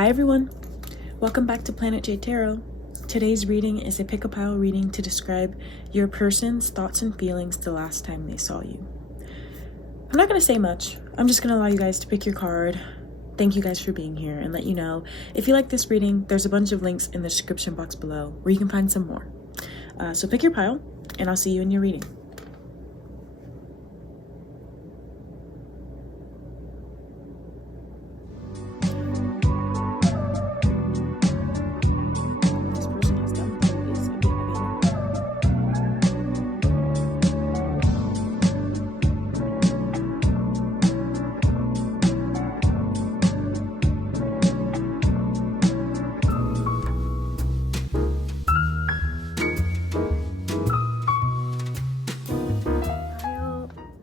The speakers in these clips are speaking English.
Hi everyone, welcome back to Planet J Tarot. Today's reading is a pick-a-pile reading to describe your person's thoughts and feelings the last time they saw you. I'm not going to say much. I'm just going to allow you guys to pick your card. Thank you guys for being here and let you know if you like this reading, there's a bunch of links in the description box below where you can find some more. So pick your pile and I'll see you in your reading.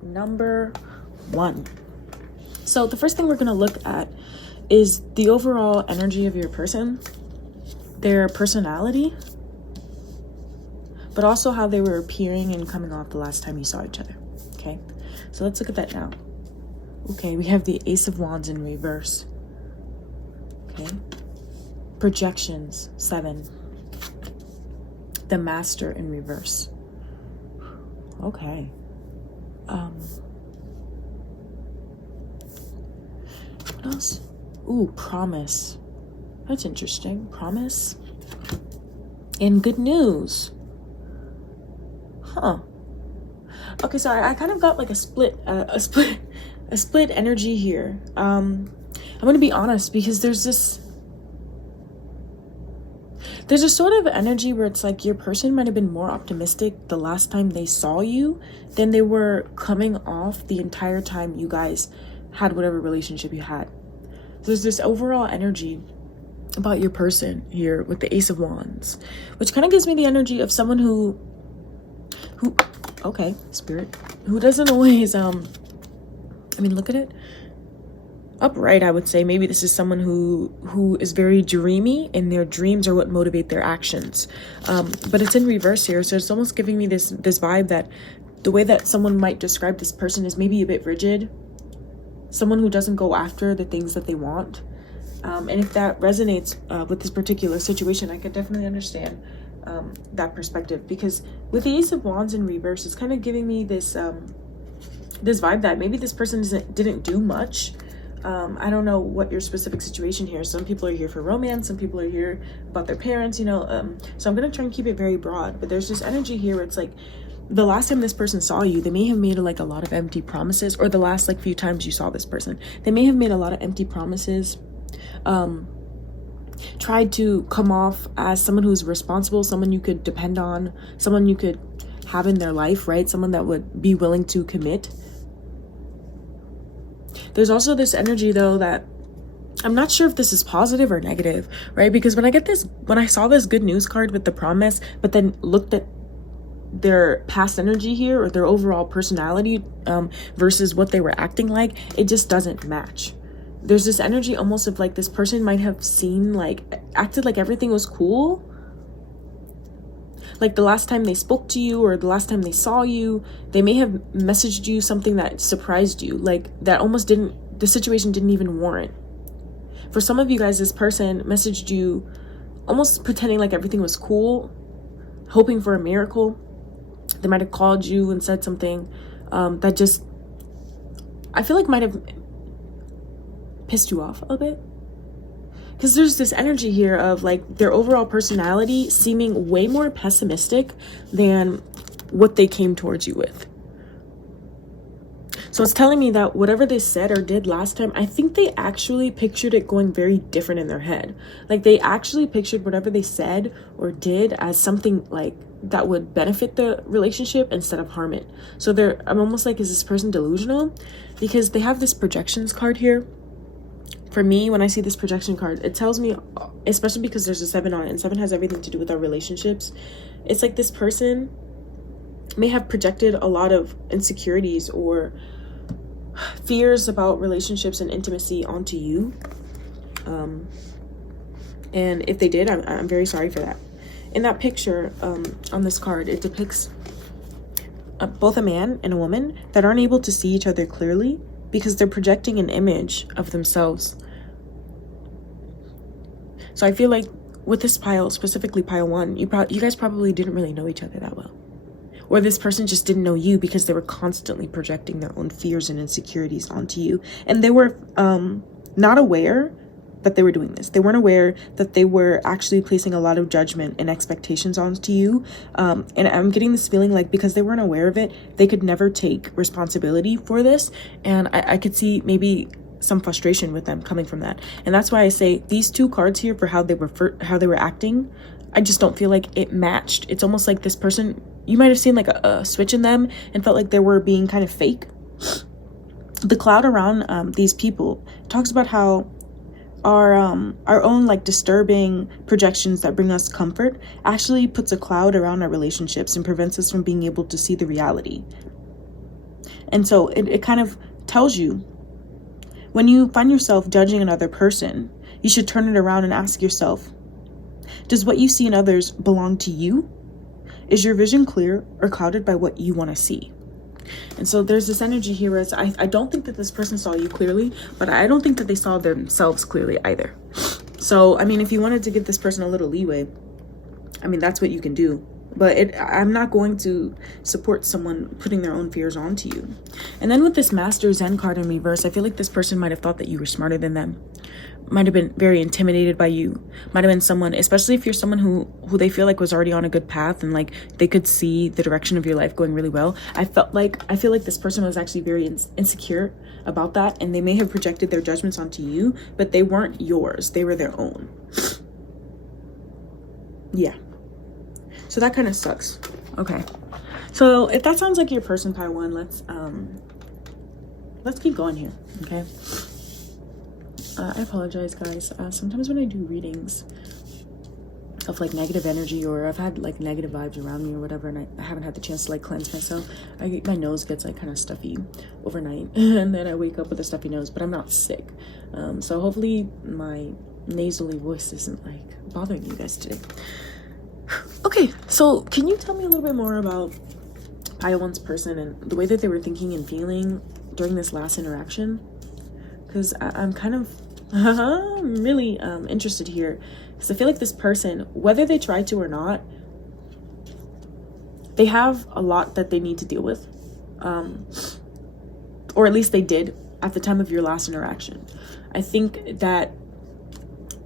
Number 1. So the first thing we're going to look at is the overall energy of your person, their personality, but also how they were appearing and coming off the last time you saw each other. Okay, so let's look at that now. Okay, we have the Ace of Wands in reverse. Okay, projections 7, the Master in reverse. Okay. What else? Ooh, promise. That's interesting. Promise. And good news. Huh. Okay, sorry. I kind of got like a split energy here. I'm gonna be honest because there's this sort of energy where it's like your person might have been more optimistic the last time they saw you than they were coming off the entire time you guys had whatever relationship you had. So there's this overall energy about your person here with the Ace of Wands, which kind of gives me the energy of someone who okay, spirit, who doesn't always I mean, look at it. Upright, I would say maybe this is someone who is very dreamy and their dreams are what motivate their actions, but it's in reverse here, so it's almost giving me this vibe that the way that someone might describe this person is maybe a bit rigid, someone who doesn't go after the things that they want, and if that resonates with this particular situation, I could definitely understand that perspective, because with the Ace of Wands in reverse, it's kind of giving me this this vibe that maybe this person didn't do much. I don't know what your specific situation here is. Some people are here for romance, some people are here about their parents, you know, so I'm gonna try and keep it very broad, but there's this energy here where it's like the last time this person saw you, they may have made like a lot of empty promises, or the last like few times you saw this person, they may have made a lot of empty promises, tried to come off as someone who's responsible, someone you could depend on, someone you could have in their life, right? Someone that would be willing to commit. There's also this energy though that I'm not sure if this is positive or negative, right? Because when I saw this good news card with the promise, but then looked at their past energy here or their overall personality versus what they were acting like, it just doesn't match. There's this energy almost of like this person might have acted like everything was cool. Like the last time they spoke to you or the last time they saw you, they may have messaged you something that surprised you, like that almost the situation didn't even warrant. For some of you guys, this person messaged you almost pretending like everything was cool, hoping for a miracle. They might have called you and said something that just, I feel like might have pissed you off a bit. Because there's this energy here of like their overall personality seeming way more pessimistic than what they came towards you with. So it's telling me that whatever they said or did last time, I think they actually pictured it going very different in their head. Like they actually pictured whatever they said or did as something like that would benefit the relationship instead of harm it. So I'm almost like, is this person delusional? Because they have this projections card here. For me, when I see this projection card, it tells me, especially because there's a 7 on it, and 7 has everything to do with our relationships. It's like this person may have projected a lot of insecurities or fears about relationships and intimacy onto you. And if they did, I'm very sorry for that. In that picture on this card, it depicts both a man and a woman that aren't able to see each other clearly because they're projecting an image of themselves So I feel like with this pile, specifically pile 1, you guys probably didn't really know each other that well. Or this person just didn't know you because they were constantly projecting their own fears and insecurities onto you. And they were not aware that they were doing this. They weren't aware that they were actually placing a lot of judgment and expectations onto you. And I'm getting this feeling like because they weren't aware of it, they could never take responsibility for this. And I could see maybe some frustration with them coming from that. And that's why I say these 2 cards here for how they were acting, I just don't feel like it matched. It's almost like this person, you might have seen like a switch in them and felt like they were being kind of fake. The cloud around these people talks about how our own like disturbing projections that bring us comfort actually puts a cloud around our relationships and prevents us from being able to see the reality. And so it kind of tells you, when you find yourself judging another person, you should turn it around and ask yourself, does what you see in others belong to you? Is your vision clear or clouded by what you want to see? And so there's this energy here where I don't think that this person saw you clearly, but I don't think that they saw themselves clearly either. So, I mean, if you wanted to give this person a little leeway, I mean, that's what you can do. But I'm not going to support someone putting their own fears onto you. And then with this Master Zen card in reverse, I feel like this person might have thought that you were smarter than them. Might have been very intimidated by you. Might have been someone, especially if you're someone who they feel like was already on a good path and like they could see the direction of your life going really well. I feel like this person was actually very insecure about that, and they may have projected their judgments onto you, but they weren't yours. They were their own. Yeah. So that kind of sucks. Okay. So if that sounds like your person, pile 1, let's keep going here. Okay. I apologize, guys. Sometimes when I do readings of like negative energy, or I've had like negative vibes around me or whatever, and I haven't had the chance to like cleanse myself, my nose gets like kind of stuffy overnight and then I wake up with a stuffy nose, but I'm not sick. So hopefully my nasally voice isn't like bothering you guys today. Okay, so can you tell me a little bit more about pile 1's person and the way that they were thinking and feeling during this last interaction? Because I'm kind of really interested here, because I feel like this person, whether they try to or not, they have a lot that they need to deal with, or at least they did at the time of your last interaction. I think that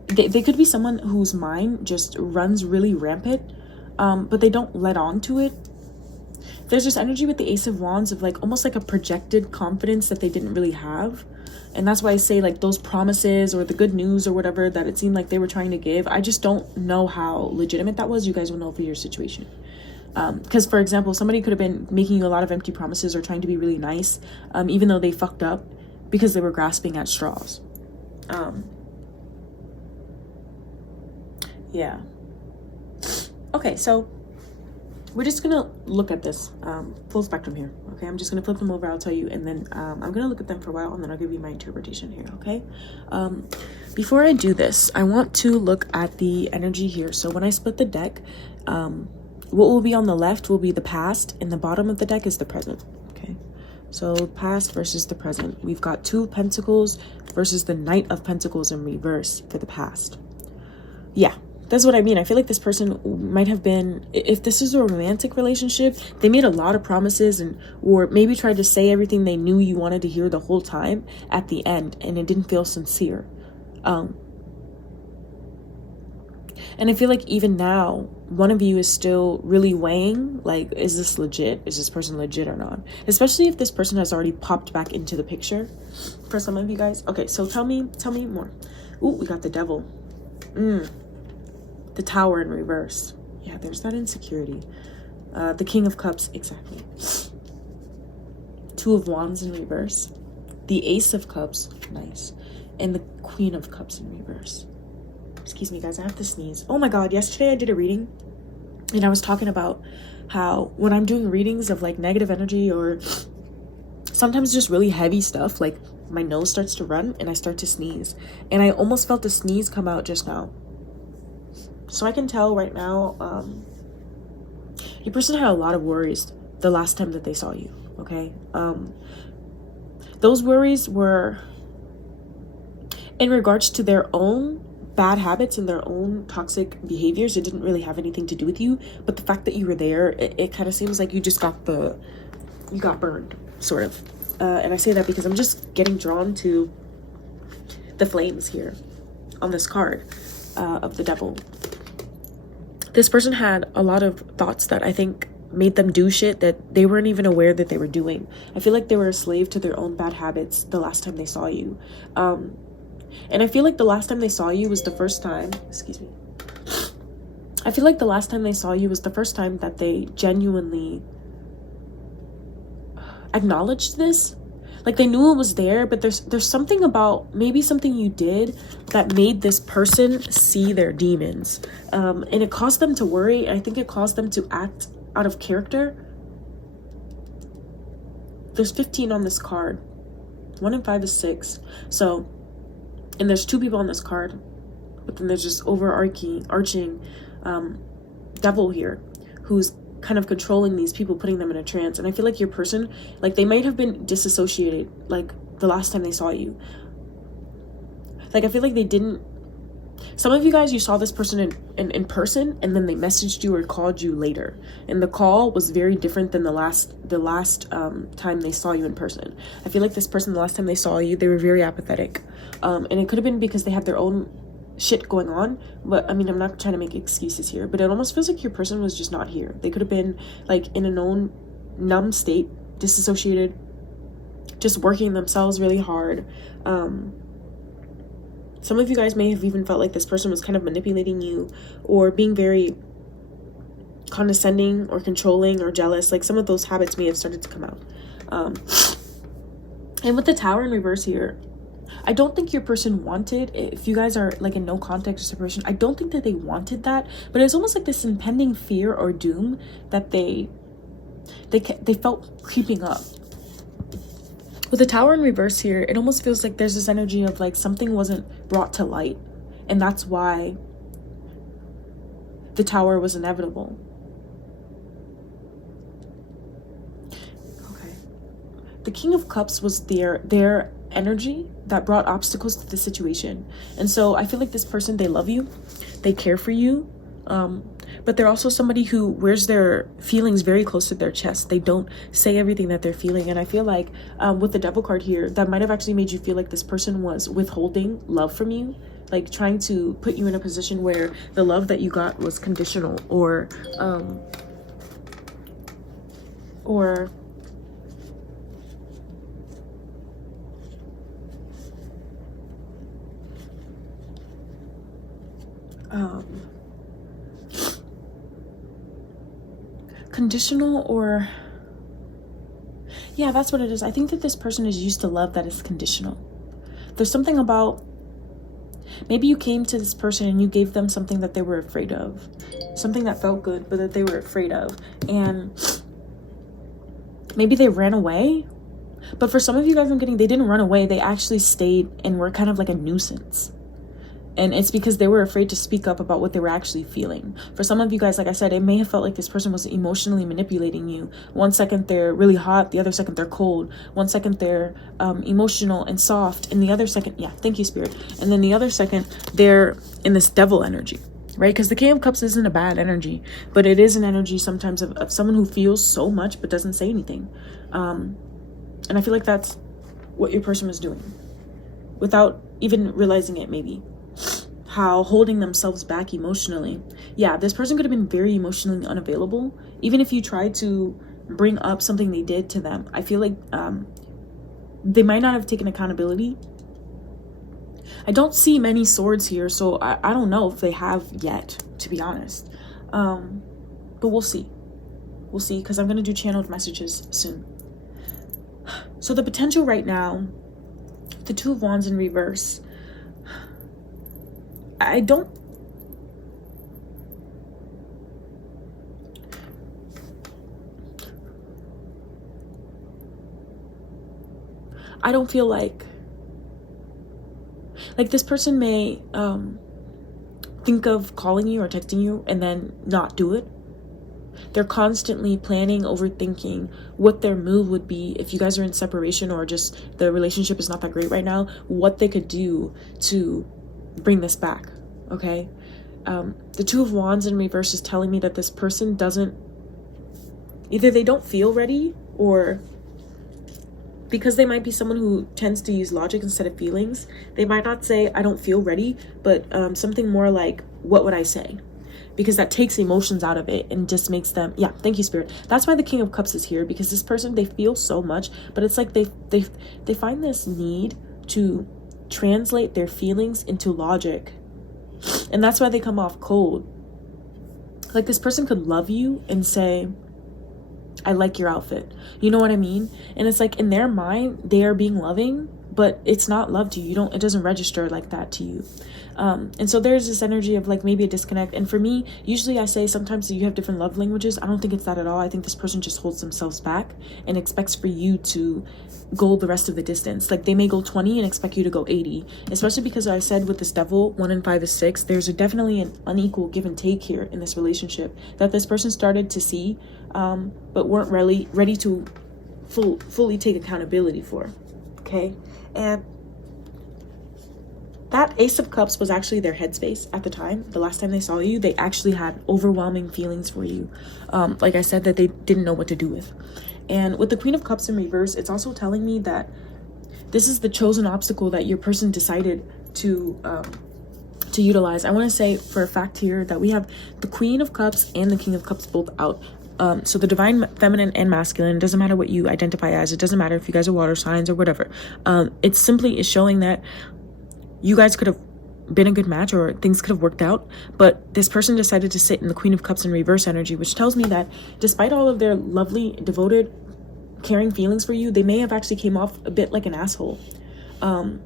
they could be someone whose mind just runs really rampant, but they don't let on to it. There's this energy with the Ace of Wands of like almost like a projected confidence that they didn't really have. And that's why I say like those promises or the good news or whatever that it seemed like they were trying to give, I just don't know how legitimate that was. You guys will know for your situation. Because for example, somebody could have been making you a lot of empty promises or trying to be really nice, even though they fucked up because they were grasping at straws. Yeah. Okay, so we're just gonna look at this full spectrum here. Okay, I'm just gonna flip them over, I'll tell you, and then I'm gonna look at them for a while and then I'll give you my interpretation here. Okay, before I do this, I want to look at the energy here. So when I split the deck, what will be on the left will be the past, and the bottom of the deck is the present. Okay, so past versus the present. We've got 2 of Pentacles versus the Knight of Pentacles in reverse for the past. Yeah, that's what I mean. I feel like this person might have been, if this is a romantic relationship, they made a lot of promises or maybe tried to say everything they knew you wanted to hear the whole time at the end, and it didn't feel sincere. And I feel like even now, one of you is still really weighing, like, is this legit? Is this person legit or not? Especially if this person has already popped back into the picture for some of you guys. Okay, so tell me more. Ooh, we got the Devil. The Tower in reverse. Yeah, there's that insecurity. The King of Cups, exactly. 2 of Wands in reverse. The Ace of Cups, nice. And the Queen of Cups in reverse. Excuse me, guys, I have to sneeze. Oh my god, yesterday I did a reading and I was talking about how when I'm doing readings of like negative energy or sometimes just really heavy stuff, like my nose starts to run and I start to sneeze, and I almost felt the sneeze come out just now. So I can tell right now, your person had a lot of worries the last time that they saw you. Okay, those worries were in regards to their own bad habits and their own toxic behaviors. It didn't really have anything to do with you, but the fact that you were there, it kind of seems like you just got burned, sort of. And I say that because I'm just getting drawn to the flames here on this card of the devil. This person had a lot of thoughts that I think made them do shit that they weren't even aware that they were doing. I feel like they were a slave to their own bad habits the last time they saw you. And I feel like the last time they saw you was the first time, excuse me. I feel like the last time they saw you was the first time that they genuinely acknowledged this. Like, they knew it was there, but there's something about, maybe something you did that made this person see their demons. And it caused them to worry. I think it caused them to act out of character. There's 15 on this card. 1 and 5 is 6. So, and there's 2 people on this card. But then there's just arching devil here who's kind of controlling these people, putting them in a trance. And I feel like your person, like, they might have been disassociated like the last time they saw you. Like, I feel like they didn't, some of you guys, you saw this person in person, and then they messaged you or called you later, and the call was very different than the last time they saw you in person. I feel like this person, the last time they saw you, they were very apathetic, and it could have been because they had their own shit going on. But I mean, I'm not trying to make excuses here, but it almost feels like your person was just not here. They could have been like in a numb state, disassociated, just working themselves really hard. Some of you guys may have even felt like this person was kind of manipulating you or being very condescending or controlling or jealous. Like, some of those habits may have started to come out. And with the Tower in reverse here, I don't think your person wanted, if you guys are like in no contact or separation, I don't think that they wanted that, but it's almost like this impending fear or doom that they felt creeping up. With the Tower in reverse here, it almost feels like there's this energy of like something wasn't brought to light, and that's why the Tower was inevitable. Okay. The King of Cups was their energy that brought obstacles to the situation. And so I feel like this person, they love you, they care for you, but they're also somebody who wears their feelings very close to their chest. They don't say everything that they're feeling. And I feel like with the Devil card here, that might have actually made you feel like this person was withholding love from you, like trying to put you in a position where the love that you got was conditional, or conditional, or yeah, that's what it is. I think that this person is used to love that is conditional. There's something about, maybe you came to this person and you gave them something that they were afraid of, something that felt good but that they were afraid of, and maybe they ran away. But for some of you guys, they didn't run away, they actually stayed and were kind of like a nuisance. And it's because they were afraid to speak up about what they were actually feeling. For some of you guys, like I said, it may have felt like this person was emotionally manipulating you. One second they're really hot, the other second they're cold. One second they're emotional and soft, and the other second, yeah, thank you, Spirit. And then the other second, they're in this devil energy, right? Because the King of Cups isn't a bad energy, but it is an energy sometimes of someone who feels so much but doesn't say anything. And I feel like that's what your person was doing without even realizing it, maybe. How holding themselves back emotionally. Yeah, this person could have been very emotionally unavailable. Even if you tried to bring up something they did to them, I feel like they might not have taken accountability. I don't see many swords here, so I don't know if they have yet, to be honest. But we'll see. We'll see, because I'm going to do channeled messages soon. So the potential right now, the Two of Wands in reverse, I don't feel like this person may think of calling you or texting you and then not do it. They're constantly planning, overthinking what their move would be if you guys are in separation, or just the relationship is not that great right now, what they could do to bring this back, okay? The Two of Wands in reverse is telling me that this person doesn't, either they don't feel ready, or because they might be someone who tends to use logic instead of feelings, they might not say, I don't feel ready, but something more like, what would I say? Because that takes emotions out of it and just makes them, yeah, thank you, Spirit. That's why the King of Cups is here, because this person, they feel so much, but it's like they find this need to translate their feelings into logic. And that's why they come off cold. Like, this person could love you and say, I like your outfit. You know what I mean? And it's like, in their mind, they are being loving, but it's not love to you. It doesn't register like that to you. And so there's this energy of like maybe a disconnect. And for me, usually I say sometimes you have different love languages. I don't think it's that at all. I think this person just holds themselves back and expects for you to go the rest of the distance. Like, they may go 20 and expect you to go 80, especially because I said with this Devil, 1 and 5 is 6, there's definitely an unequal give and take here in this relationship that this person started to see, but weren't really ready to fully take accountability for. Okay. And that Ace of Cups was actually their headspace at the time. The last time they saw you, they actually had overwhelming feelings for you. Like I said, that they didn't know what to do with. And with the Queen of Cups in reverse, it's also telling me that this is the chosen obstacle that your person decided to utilize. I want to say for a fact here that we have the Queen of Cups and the King of Cups both out. So the divine feminine and masculine, it doesn't matter what you identify as. It doesn't matter if you guys are water signs or whatever. It simply is showing that you guys could have been a good match, or things could have worked out, but this person decided to sit in the Queen of Cups in reverse energy, which tells me that despite all of their lovely, devoted, caring feelings for you, they may have actually came off a bit like an asshole. The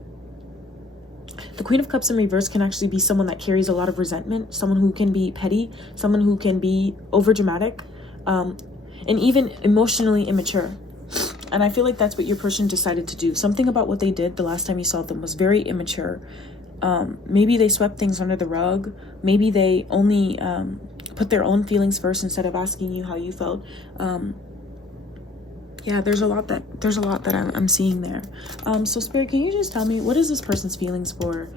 Queen of Cups in reverse can actually be someone that carries a lot of resentment, someone who can be petty, someone who can be overdramatic, and even emotionally immature. And I feel like that's what your person decided to do. Something about what they did the last time you saw them was very immature. Maybe they swept things under the rug. Maybe they only put their own feelings first instead of asking you how you felt. Yeah, there's a lot that I'm seeing there. So Spirit, can you just tell me, what is this person's feelings for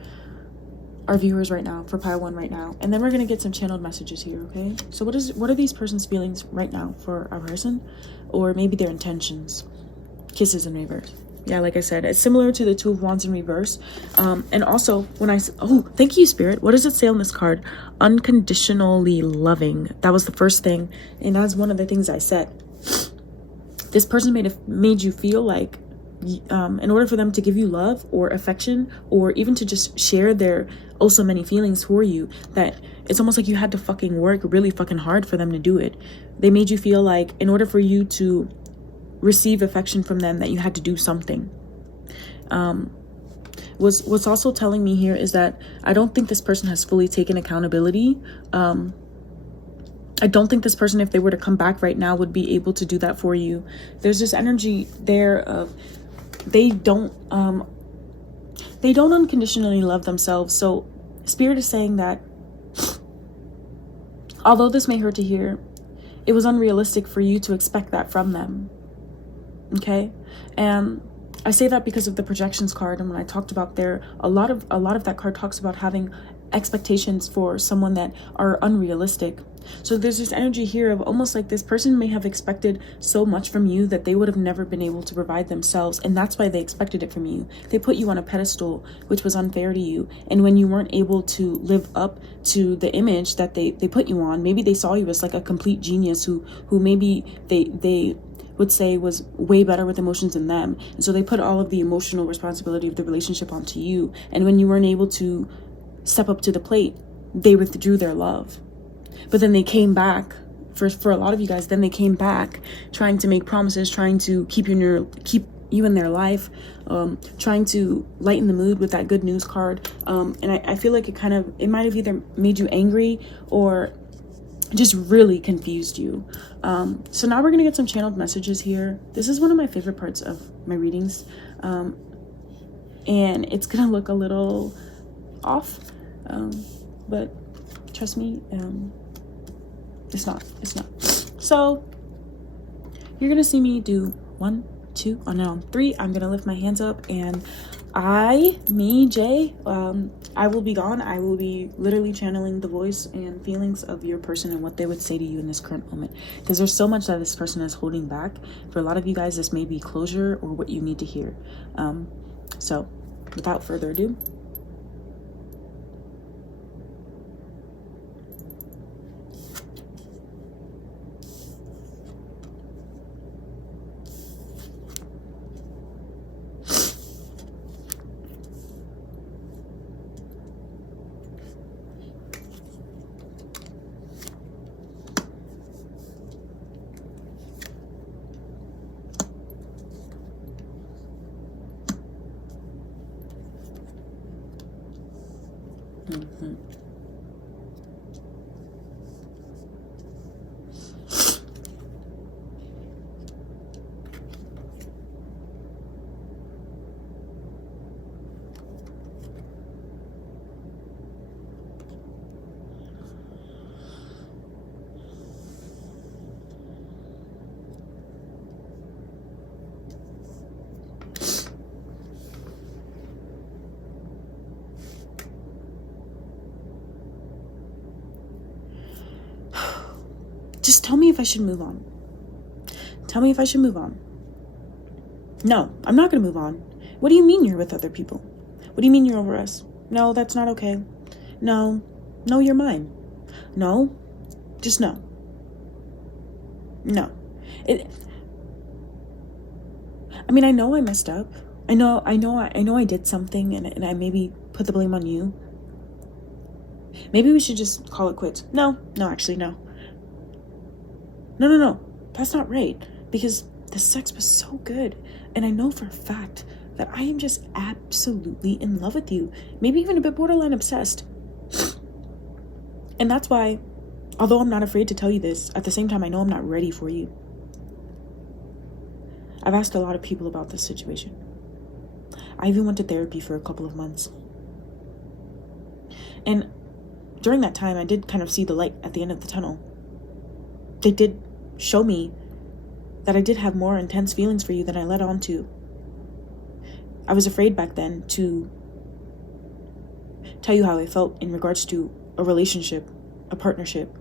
our viewers right now, for Pile 1 right now? And then we're gonna get some channeled messages here, okay? So what are these person's feelings right now for our person, or maybe their intentions? Kisses in reverse. Yeah, like I said, it's similar to the Two of Wands in reverse. And also when thank you, Spirit. What does it say on this card? Unconditionally loving. That was the first thing, and that's one of the things I said. This person made you feel like, in order for them to give you love or affection, or even to just share their oh so many feelings for you, that it's almost like you had to fucking work really fucking hard for them to do it. They made you feel like in order for you to receive affection from them, that you had to do something. What's also telling me here is that I don't think this person has fully taken accountability. I don't think this person, if they were to come back right now, would be able to do that for you. There's this energy there of they don't unconditionally love themselves. So Spirit is saying that although this may hurt to hear, it was unrealistic for you to expect that from them. Okay? And I say that because of the projections card, and when I talked about there, a lot of that card talks about having expectations for someone that are unrealistic. So there's this energy here of almost like this person may have expected so much from you that they would have never been able to provide themselves, and that's why they expected it from you. They put you on a pedestal, which was unfair to you, and when you weren't able to live up to the image that they put you on, maybe they saw you as like a complete genius who maybe they would say was way better with emotions than them, and so they put all of the emotional responsibility of the relationship onto you, and when you weren't able to step up to the plate, they withdrew their love. But then they came back, for a lot of you guys, then they came back trying to make promises, trying to keep you in their life, trying to lighten the mood with that good news card. And I feel like it might have either made you angry or just really confused you. So now we're gonna get some channeled messages here. This is one of my favorite parts of my readings. And it's gonna look a little off, but trust me, it's not. So you're gonna see me do 1, 2, and then on 3 I'm gonna lift my hands up, and Jay, I will be gone. I will be literally channeling the voice and feelings of your person and what they would say to you in this current moment. Because there's so much that this person is holding back. For a lot of you guys, this may be closure or what you need to hear. So without further ado, just tell me if I should move on. Tell me if I should move on. No, I'm not going to move on. What do you mean you're with other people? What do you mean you're over us? No, that's not okay. No, you're mine. No, just no. No. I mean, I know I messed up. I know I did something and I maybe put the blame on you. Maybe we should just call it quits. No, actually, no. No. That's not right. Because the sex was so good. And I know for a fact that I am just absolutely in love with you. Maybe even a bit borderline obsessed. And that's why, although I'm not afraid to tell you this, at the same time, I know I'm not ready for you. I've asked a lot of people about this situation. I even went to therapy for a couple of months. And during that time, I did kind of see the light at the end of the tunnel. They did show me that I did have more intense feelings for you than I let on to. I was afraid back then to tell you how I felt in regards to a relationship, a partnership,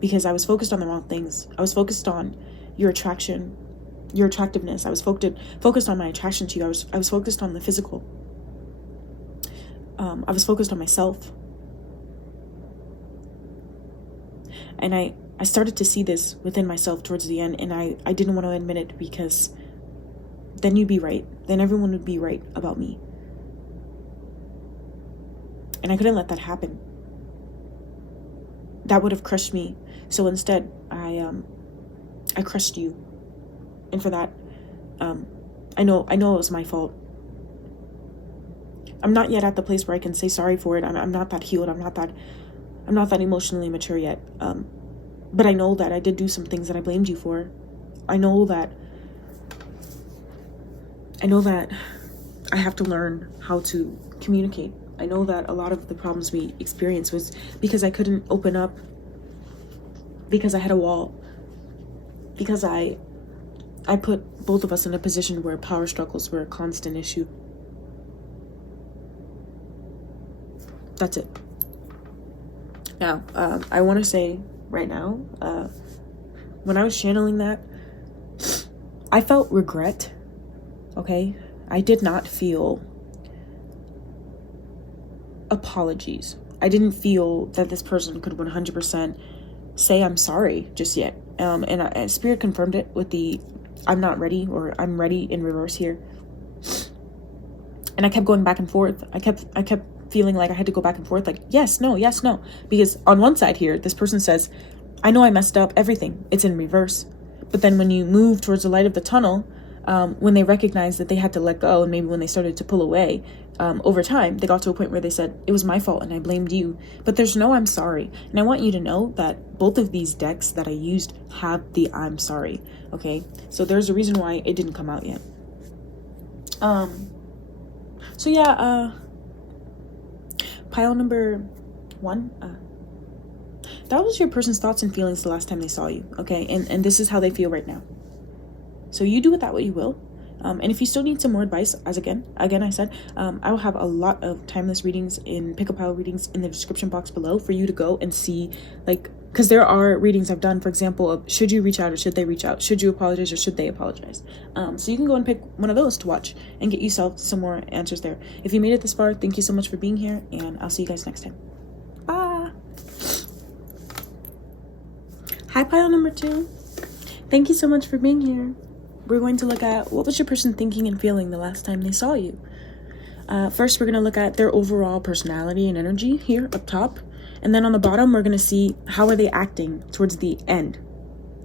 because I was focused on the wrong things. I was focused on your attraction, your attractiveness. I was focused on my attraction to you. I was focused on the physical. I was focused on myself. And I started to see this within myself towards the end, and I didn't want to admit it because then you'd be right. Then everyone would be right about me. And I couldn't let that happen. That would have crushed me. So instead, I crushed you. And for that, I know it was my fault. I'm not yet at the place where I can say sorry for it. I'm not that healed. I'm not that emotionally mature yet. But I know that I did do some things that I blamed you for. I know that I have to learn how to communicate. I know that a lot of the problems we experienced was because I couldn't open up, because I had a wall, because I put both of us in a position where power struggles were a constant issue. That's it. Now, I want to say right now, when I was channeling that, I felt regret, okay? I did not feel apologies. I didn't feel that this person could 100% say I'm sorry just yet. And Spirit confirmed it with the I'm not ready, or I'm ready in reverse here. And I kept going back and forth. I kept feeling like I had to go back and forth, like yes, no. Because on one side here, this person says, I know I messed up, everything. It's in reverse. But then when you move towards the light of the tunnel, when they recognized that they had to let go, and maybe when they started to pull away, over time, they got to a point where they said, it was my fault and I blamed you. But there's no I'm sorry. And I want you to know that both of these decks that I used have the I'm sorry. Okay? So there's a reason why it didn't come out yet. So yeah, pile number 1, that was your person's thoughts and feelings the last time they saw you, okay? And this is how they feel right now. So you do with that what you will. And if you still need some more advice, as again I said, I will have a lot of timeless readings in pick a pile readings in the description box below for you to go and see, like, because there are readings I've done, for example, of should you reach out or should they reach out, should you apologize or should they apologize. So you can go and pick one of those to watch and get yourself some more answers there. If you made it this far, thank you so much for being here, and I'll see you guys next time. Bye. Hi, pile number 2. Thank you so much for being here. We're going to look at what was your person thinking and feeling the last time they saw you. First, we're going to look at their overall personality and energy here up top. And then on the bottom, we're going to see how are they acting towards the end.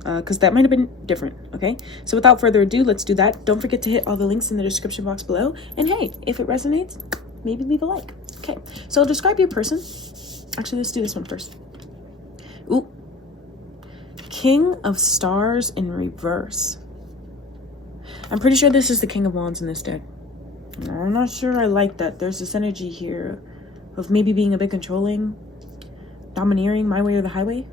Because that might have been different, okay? So without further ado, let's do that. Don't forget to hit all the links in the description box below. And hey, if it resonates, maybe leave a like. Okay, so describe your person. Actually, let's do this one first. Ooh. King of Stars in reverse. I'm pretty sure this is the King of Wands in this deck. I'm not sure I like that. There's this energy here of maybe being a bit controlling, domineering, my way or the highway.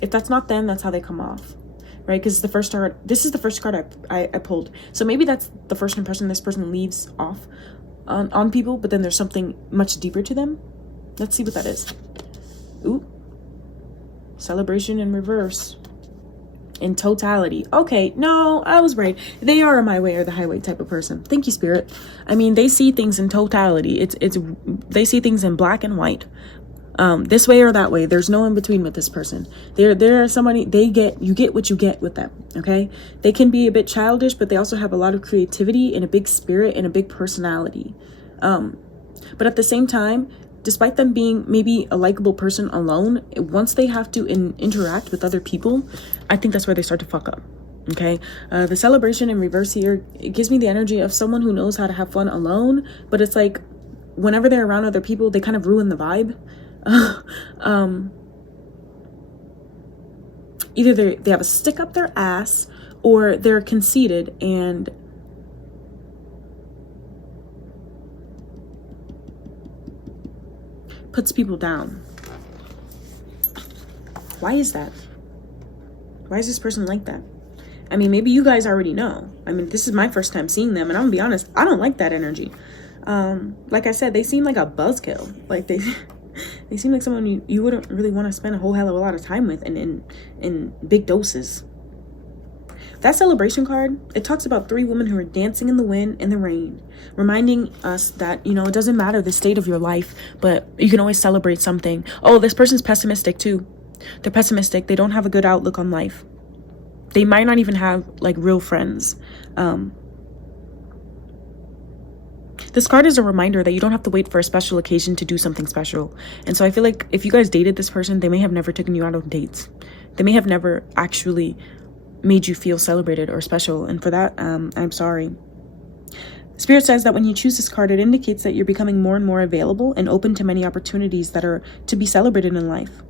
If that's not them, that's how they come off, right? Because the first card, this is the first card I pulled. So maybe that's the first impression this person leaves off on people, but then there's something much deeper to them. Let's see what that is. Ooh. Celebration in reverse. In totality. Okay, no, I was right. They are a my way or the highway type of person. Thank you, Spirit. I mean, they see things in totality. It's they see things in black and white. This way or that way. There's no in between with this person. They're somebody, you get what you get with them. Okay, they can be a bit childish, but they also have a lot of creativity and a big spirit and a big personality. But at the same time, despite them being maybe a likable person alone, once they have to interact with other people, I think that's where they start to fuck up. Okay, the celebration in reverse here, it gives me the energy of someone who knows how to have fun alone, but it's like whenever they're around other people, they kind of ruin the vibe. Either they have a stick up their ass, or they're conceited and puts people down. Why is that? Why is this person like that? I mean, maybe you guys already know. I mean, this is my first time seeing them, and I'm gonna be honest, I don't like that energy. Like I said, they seem like a buzzkill. Like they seem like someone you wouldn't really want to spend a whole hell of a lot of time with, and in big doses. That celebration card, it talks about 3 women who are dancing in the wind and the rain, reminding us that, you know, it doesn't matter the state of your life, but you can always celebrate something. Oh, this person's pessimistic too. They're pessimistic. They don't have a good outlook on life. They might not even have like real friends. This card is a reminder that you don't have to wait for a special occasion to do something special. And so I feel like if you guys dated this person, they may have never taken you out on dates. They may have never actually made you feel celebrated or special, and for that, I'm sorry. Spirit says that when you choose this card, it indicates that you're becoming more and more available and open to many opportunities that are to be celebrated in life.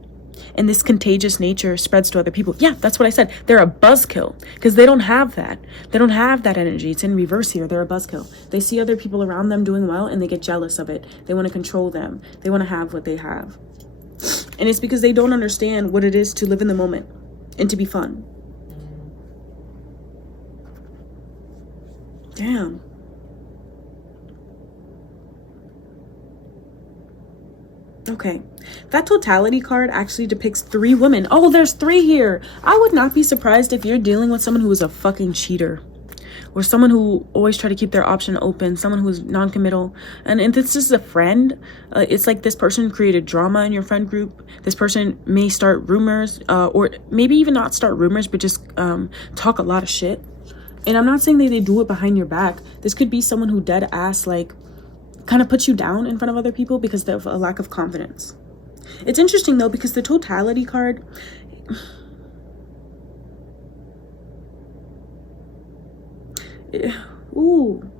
And this contagious nature spreads to other people. Yeah, that's what I said. They're a buzzkill because they don't have that. They don't have that energy. It's in reverse here. They're a buzzkill. They see other people around them doing well and they get jealous of it. They want to control them. They want to have what they have. And it's because they don't understand what it is to live in the moment and to be fun. Damn. Okay, that totality card actually depicts 3 women. Oh, there's 3 here. I would not be surprised if you're dealing with someone who is a fucking cheater, or someone who always try to keep their option open, someone who's non-committal. And if this is a friend, it's like this person created drama in your friend group. This person may start rumors, or maybe even not start rumors, but just talk a lot of shit. And I'm not saying that they do it behind your back. This could be someone who dead ass like kind of puts you down in front of other people because they have a lack of confidence. It's interesting though, because the totality card, ooh,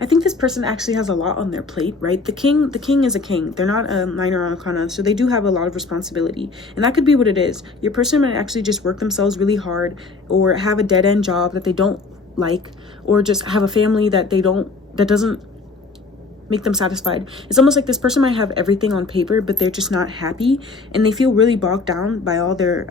I think this person actually has a lot on their plate, right? The king is a king. They're not a minor arcana, so they do have a lot of responsibility. And that could be what it is. Your person might actually just work themselves really hard, or have a dead-end job that they don't like, or just have a family that doesn't make them satisfied. It's almost like this person might have everything on paper, but they're just not happy, and they feel really bogged down by all their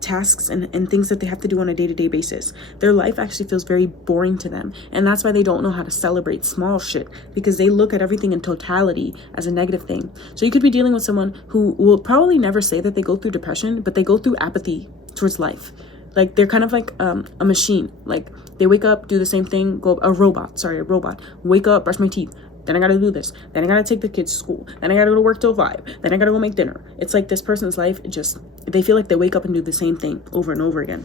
tasks and things that they have to do on a day-to-day basis. Their life actually feels very boring to them, and that's why they don't know how to celebrate small shit, because they look at everything in totality as a negative thing. So you could be dealing with someone who will probably never say that they go through depression, but they go through apathy towards life. Like they're kind of like a machine. Like they wake up, do the same thing, a robot, wake up, brush my teeth, then I gotta do this, then I gotta take the kids to school, then I gotta go to work till 5, then I gotta go make dinner. It's like this person's life, they feel like they wake up and do the same thing over and over again.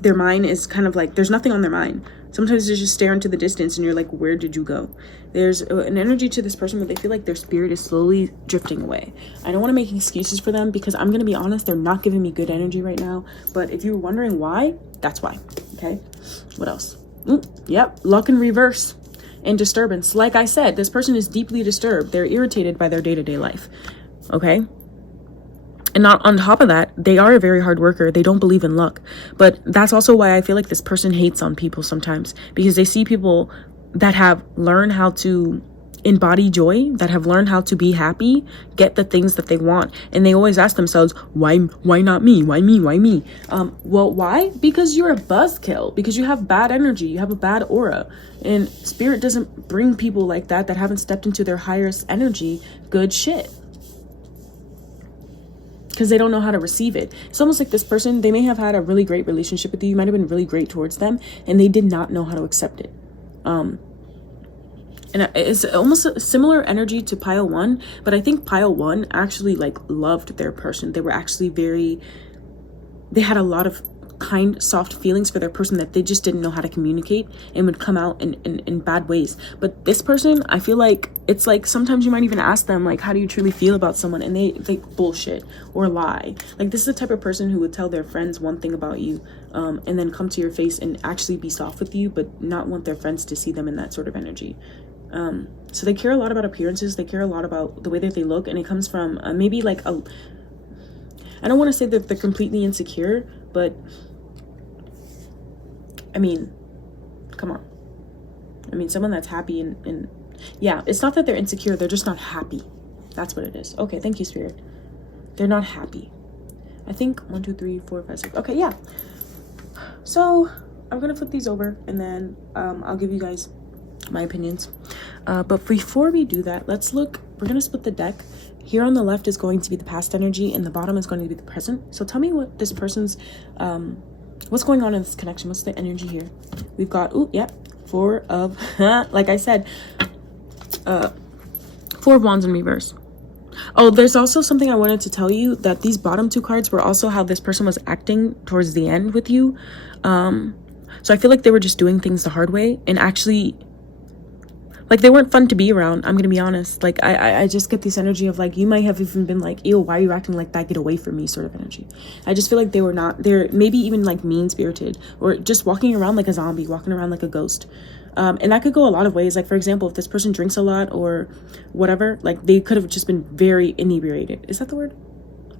Their mind is kind of like, there's nothing on their mind. Sometimes they just stare into the distance and you're like, where did you go? There's an energy to this person where they feel like their spirit is slowly drifting away. I don't want to make excuses for them, because I'm going to be honest, they're not giving me good energy right now. But if you're wondering why, that's why. Okay. What else? Yep. Luck in reverse and disturbance. Like I said, this person is deeply disturbed. They're irritated by their day-to-day life. Okay. And not on top of that, they are a very hard worker. They don't believe in luck. But that's also why I feel like this person hates on people sometimes, because they see people that have learned how to embody joy, that have learned how to be happy, get the things that they want. And they always ask themselves, why not me? Why me? Why me? Well, why? Because you're a buzzkill, because you have bad energy. You have a bad aura. And spirit doesn't bring people like that haven't stepped into their highest energy good shit, because they don't know how to receive it. It's almost like this person, they may have had a really great relationship with you. You might have been really great towards them, and they did not know how to accept it. And it's almost a similar energy to pile 1, but I think pile 1 actually like loved their person. They were actually they had a lot of kind, soft feelings for their person that they just didn't know how to communicate, and would come out in bad ways. But this person, I feel like it's like sometimes you might even ask them like, how do you truly feel about someone, and they bullshit or lie. Like this is the type of person who would tell their friends one thing about you, and then come to your face and actually be soft with you, but not want their friends to see them in that sort of energy. So they care a lot about appearances. They care a lot about the way that they look, and it comes from maybe like I don't want to say that they're completely insecure, but I mean, come on. I mean, someone that's happy and yeah, it's not that they're insecure. They're just not happy. That's what it is. Okay, thank you, Spirit. They're not happy. I think 1, 2, 3, 4, 5, 6. Okay, yeah. So I'm going to flip these over, and then I'll give you guys my opinions. But before we do that, let's look. We're going to split the deck. Here on the left is going to be the past energy, and the bottom is going to be the present. So tell me what this person's what's going on in this connection. What's the energy here? We've got 4 of like I said, 4 of Wands in reverse. Oh, there's also something I wanted to tell you, that these bottom 2 cards were also how this person was acting towards the end with you. So I feel like they were just doing things the hard way, and actually like they weren't fun to be around. I'm gonna be honest. Like I just get this energy of like, you might have even been like, ew, why are you acting like that? Get away from me, sort of energy. I just feel like they're maybe even like mean spirited, or just walking around like a zombie, walking around like a ghost. And that could go a lot of ways. Like, for example, if this person drinks a lot or whatever, like they could have just been very inebriated. Is that the word?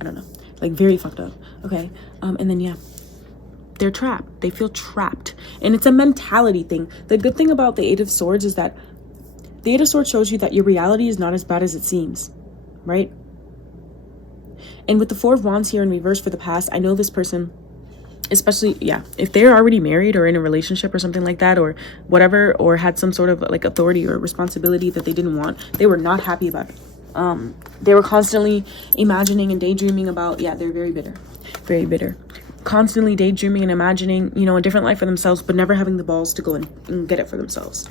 I don't know. Like very fucked up. Okay. And then, yeah, they're trapped. They feel trapped. And it's a mentality thing. The good thing about the 8 of Swords is that the 8 of Swords shows you that your reality is not as bad as it seems, right? And with the 4 of Wands here in reverse for the past, I know this person, especially, yeah, if they're already married or in a relationship or something like that, or whatever, or had some sort of like authority or responsibility that they didn't want, they were not happy about it. They were constantly imagining and daydreaming about, yeah, they're very bitter, constantly daydreaming and imagining, you know, a different life for themselves, but never having the balls to go and get it for themselves.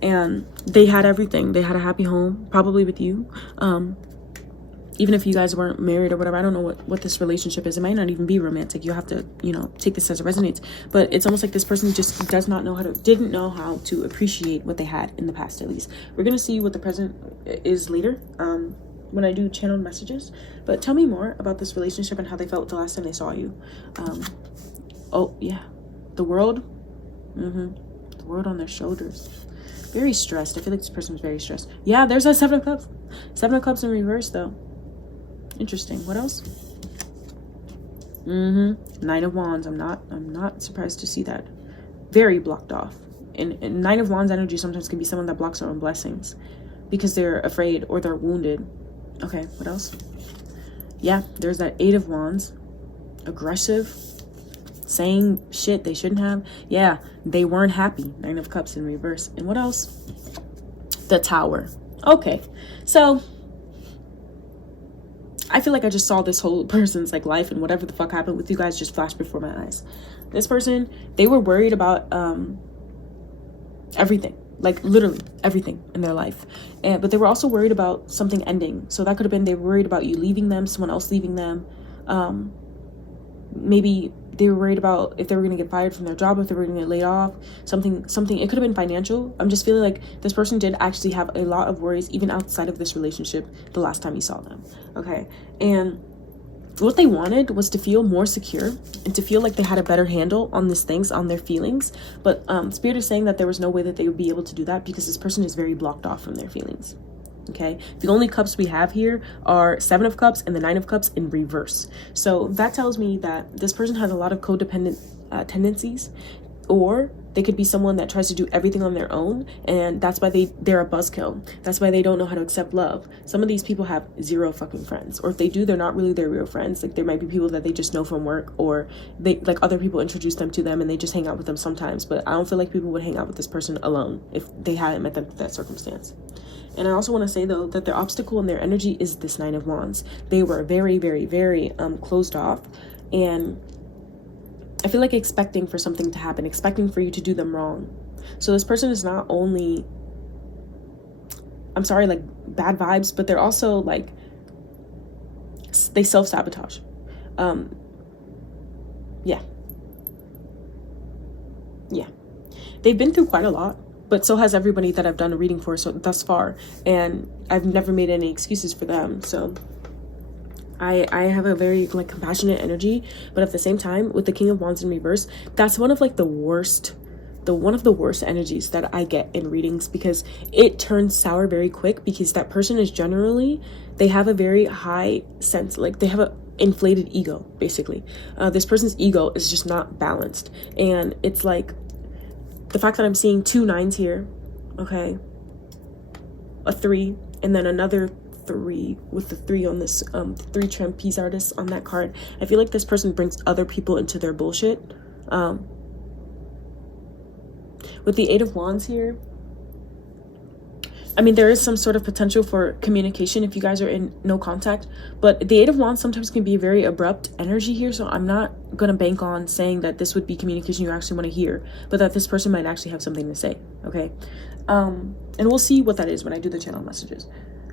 And they had everything. They had a happy home, probably with you. Even if you guys weren't married or whatever, I don't know what this relationship is. It might not even be romantic. You have to, you know, take this as it resonates. But it's almost like this person just didn't know how to appreciate what they had in the past, at least. We're going to see what the present is later when I do channeled messages. But tell me more about this relationship and how they felt the last time they saw you. Oh, yeah. The World. The World on their shoulders. Very stressed. I feel like this person was very stressed. Yeah, there's a 7 of Cups. 7 of Cups in reverse, though. Interesting. What else? 9 of Wands. I'm not surprised to see that. Very blocked off. And Nine of Wands energy sometimes can be someone that blocks their own blessings because they're afraid or they're wounded. Okay, what else? Yeah, there's that Eight of Wands. Aggressive, saying shit they shouldn't have. Yeah, they weren't happy. Nine of Cups in reverse. And what else? The Tower. Okay, so I feel like I just saw this whole person's like life, and whatever the fuck happened with you guys just flashed before my eyes. This person, they were worried about everything, like literally everything in their life, but they were also worried about something ending. So that could have been they were worried about you leaving them, someone else leaving them. Maybe they were worried about if they were going to get fired from their job, if they were going to get laid off, something. It could have been financial. I'm just feeling like this person did actually have a lot of worries even outside of this relationship the last time you saw them. Okay, and what they wanted was to feel more secure and to feel like they had a better handle on these things, on their feelings. But Spirit is saying that there was no way that they would be able to do that because this person is very blocked off from their feelings. Okay, the only cups we have here are Seven of Cups and the Nine of Cups in reverse. So that tells me that this person has a lot of codependent tendencies, or they could be someone that tries to do everything on their own, and that's why they're a buzzkill. That's why they don't know how to accept love. Some of these people have zero fucking friends, or if they do, they're not really their real friends. Like there might be people that they just know from work, or they like other people introduce them to them and they just hang out with them sometimes. But I don't feel like people would hang out with this person alone if they hadn't met them through that circumstance. And I also want to say, though, that their obstacle in their energy is this Nine of Wands. They were very, very, very closed off. And I feel like expecting for something to happen, expecting for you to do them wrong. So this person is not only, I'm sorry, like bad vibes, but they're also like, they self-sabotage. Yeah. They've been through quite a lot. But so has everybody that I've done a reading for thus far. And I've never made any excuses for them. So I have a very like compassionate energy. But at the same time, with the King of Wands in reverse, that's one of like one of the worst energies that I get in readings, because it turns sour very quick, because that person is generally, they have a very high sense, like they have a inflated ego, basically. This person's ego is just not balanced. And it's like, the fact that I'm seeing 2 9s here, okay, a 3, and then another 3 with the 3 on this 3 trapeze artists on that card. I feel like this person brings other people into their bullshit. With the 8 of Wands here, I mean, there is some sort of potential for communication if you guys are in no contact, but the 8 of Wands sometimes can be a very abrupt energy here, so I'm not going to bank on saying that this would be communication you actually want to hear, but that this person might actually have something to say, okay? And we'll see what that is when I do the channel messages.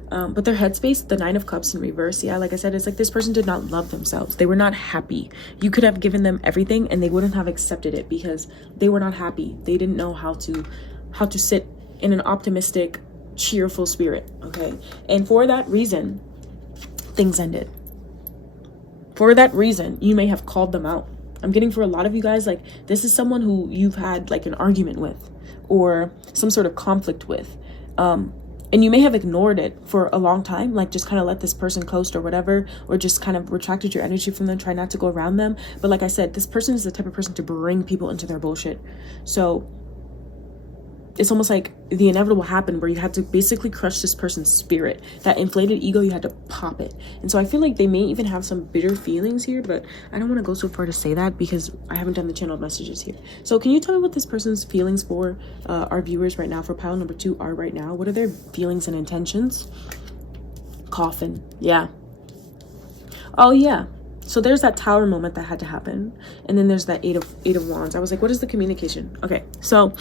But their headspace, the 9 of Cups in reverse, yeah, like I said, it's like this person did not love themselves. They were not happy. You could have given them everything and they wouldn't have accepted it because they were not happy. They didn't know how to sit in an optimistic, cheerful spirit, okay? And for that reason, things ended. For that reason, you may have called them out. I'm getting for a lot of you guys, like, this is someone who you've had like an argument with or some sort of conflict with, and you may have ignored it for a long time, like just kind of let this person coast or whatever, or just kind of retracted your energy from them, try not to go around them. But like I said, this person is the type of person to bring people into their bullshit. So it's almost like the inevitable happened where you had to basically crush this person's spirit. That inflated ego, you had to pop it. And so I feel like they may even have some bitter feelings here, but I don't want to go so far to say that because I haven't done the channel messages here. So can you tell me what this person's feelings for our viewers right now, for pile number 2, are right now? What are their feelings and intentions? Coffin. Yeah. Oh, yeah. So there's that Tower moment that had to happen. And then there's that eight of Wands. I was like, what is the communication? Okay, so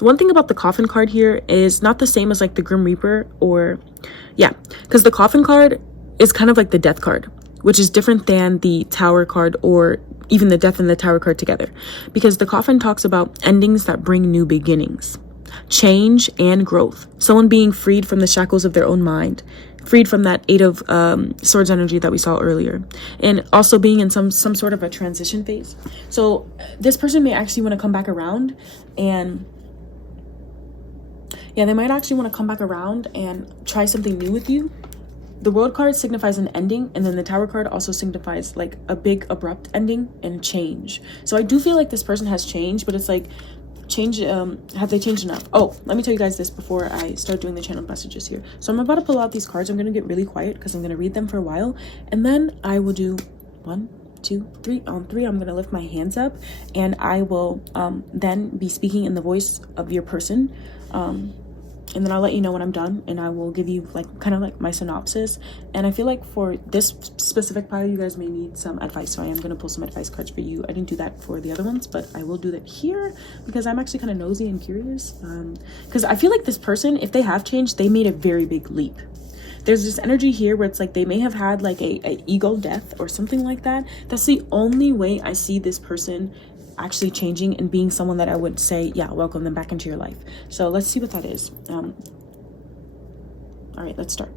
one thing about the Coffin card here is not the same as like the Grim Reaper, or yeah, because the Coffin card is kind of like the Death card, which is different than the Tower card or even the Death and the Tower card together. Because the Coffin talks about endings that bring new beginnings, change and growth. Someone being freed from the shackles of their own mind, freed from that 8 of Swords energy that we saw earlier, and also being in some sort of a transition phase. So this person may actually want to come back around, and yeah, they might actually want to come back around and try something new with you. The World card signifies an ending, and then the Tower card also signifies like a big abrupt ending and change. So I do feel like this person has changed, but it's like change, have they changed enough? Oh, let me tell you guys this before I start doing the channel messages here. So I'm about to pull out these cards. I'm going to get really quiet because I'm going to read them for a while, and then I will do 1, 2, 3. On 3, I'm going to lift my hands up, and I will then be speaking in the voice of your person, and then I'll let you know when I'm done, and I will give you like kind of like my synopsis. And I feel like for this specific pile, you guys may need some advice, so I am going to pull some advice cards for you. I didn't do that for the other ones, but I will do that here because I'm actually kind of nosy and curious, because I feel like this person, if they have changed, they made a very big leap. There's this energy here where it's like they may have had like a ego death or something like that. That's the only way I see this person actually changing and being someone that I would say, yeah, welcome them back into your life. So let's see what that is. All right, let's start.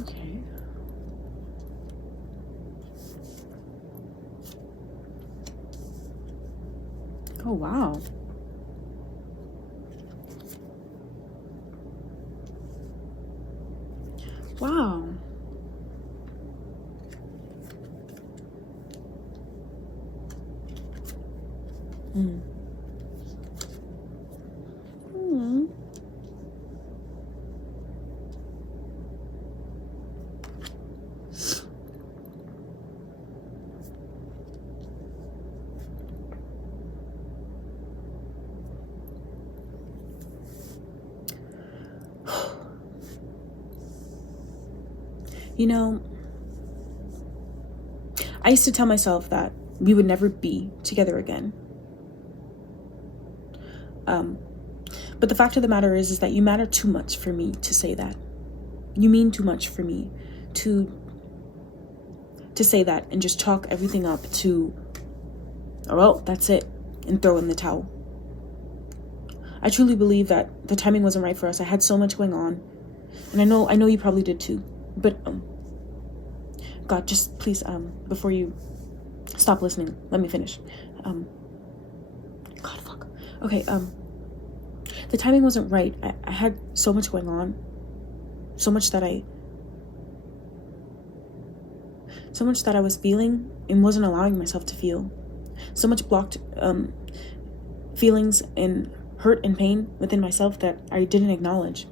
Okay. Oh, wow. Wow. Mm. Mm. You know, I used to tell myself that we would never be together again. But the fact of the matter is that you matter too much for me to say that. You mean too much for me to say that and just chalk everything up to, oh, well, that's it, and throw in the towel. I truly believe that the timing wasn't right for us. I had so much going on, and I know you probably did too. But God, just please, before you stop listening, let me finish. God, fuck. Okay, the timing wasn't right. I had so much going on. So much that I was feeling and wasn't allowing myself to feel. So much blocked feelings and hurt and pain within myself that I didn't acknowledge.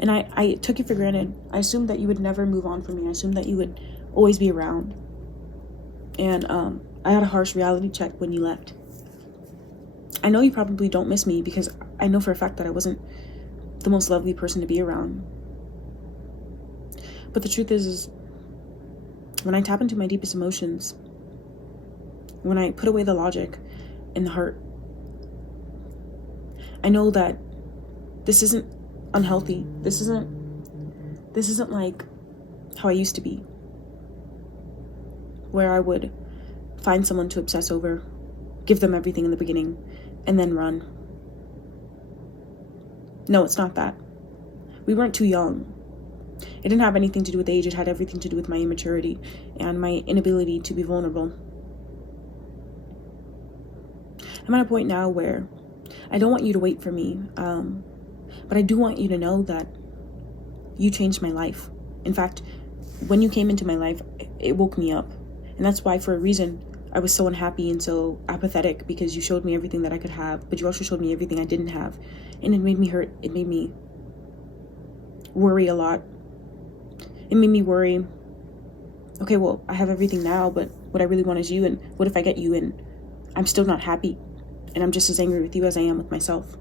And I took it for granted. I assumed that you would never move on from me. I assumed that you would always be around. And I had a harsh reality check when you left. I know you probably don't miss me because I know for a fact that I wasn't the most lovely person to be around. But the truth is when I tap into my deepest emotions, when I put away the logic and the hurt, I know that this isn't unhealthy. This isn't like how I used to be, where I would find someone to obsess over, give them everything in the beginning, and then run. No, it's not that. We weren't too young. It didn't have anything to do with age. It had everything to do with my immaturity and my inability to be vulnerable. I'm at a point now where I don't want you to wait for me, but I do want you to know that you changed my life. In fact, when you came into my life, it woke me up. And that's why, for a reason, I was so unhappy and so apathetic, because you showed me everything that I could have, but you also showed me everything I didn't have. And it made me hurt. It made me worry a lot. It made me worry, okay, well, I have everything now, but what I really want is you. And what if I get you and I'm still not happy? And I'm just as angry with you as I am with myself.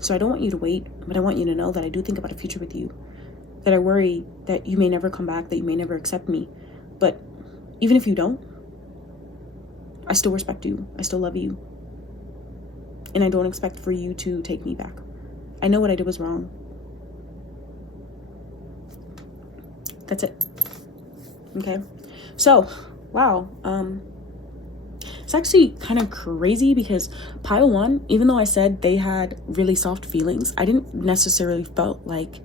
So I don't want you to wait, but I want you to know that I do think about a future with you. That I worry that you may never come back, that you may never accept me. But even if you don't, I still respect you. I still love you. And I don't expect for you to take me back. I know what I did was wrong. That's it. Okay? So, wow. It's actually kind of crazy because pile 1, even though I said they had really soft feelings, I didn't necessarily felt like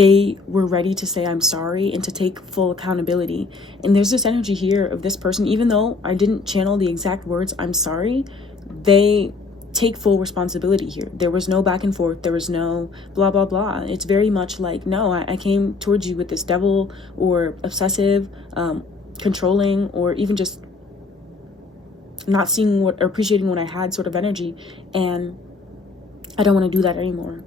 they were ready to say I'm sorry and to take full accountability. And there's this energy here of this person, even though I didn't channel the exact words I'm sorry, they take full responsibility here. There was no back and forth. There was no blah blah blah. It's very much like, no, I came towards you with this devil or obsessive, controlling, or even just not seeing what or appreciating what I had sort of energy, and I don't want to do that anymore.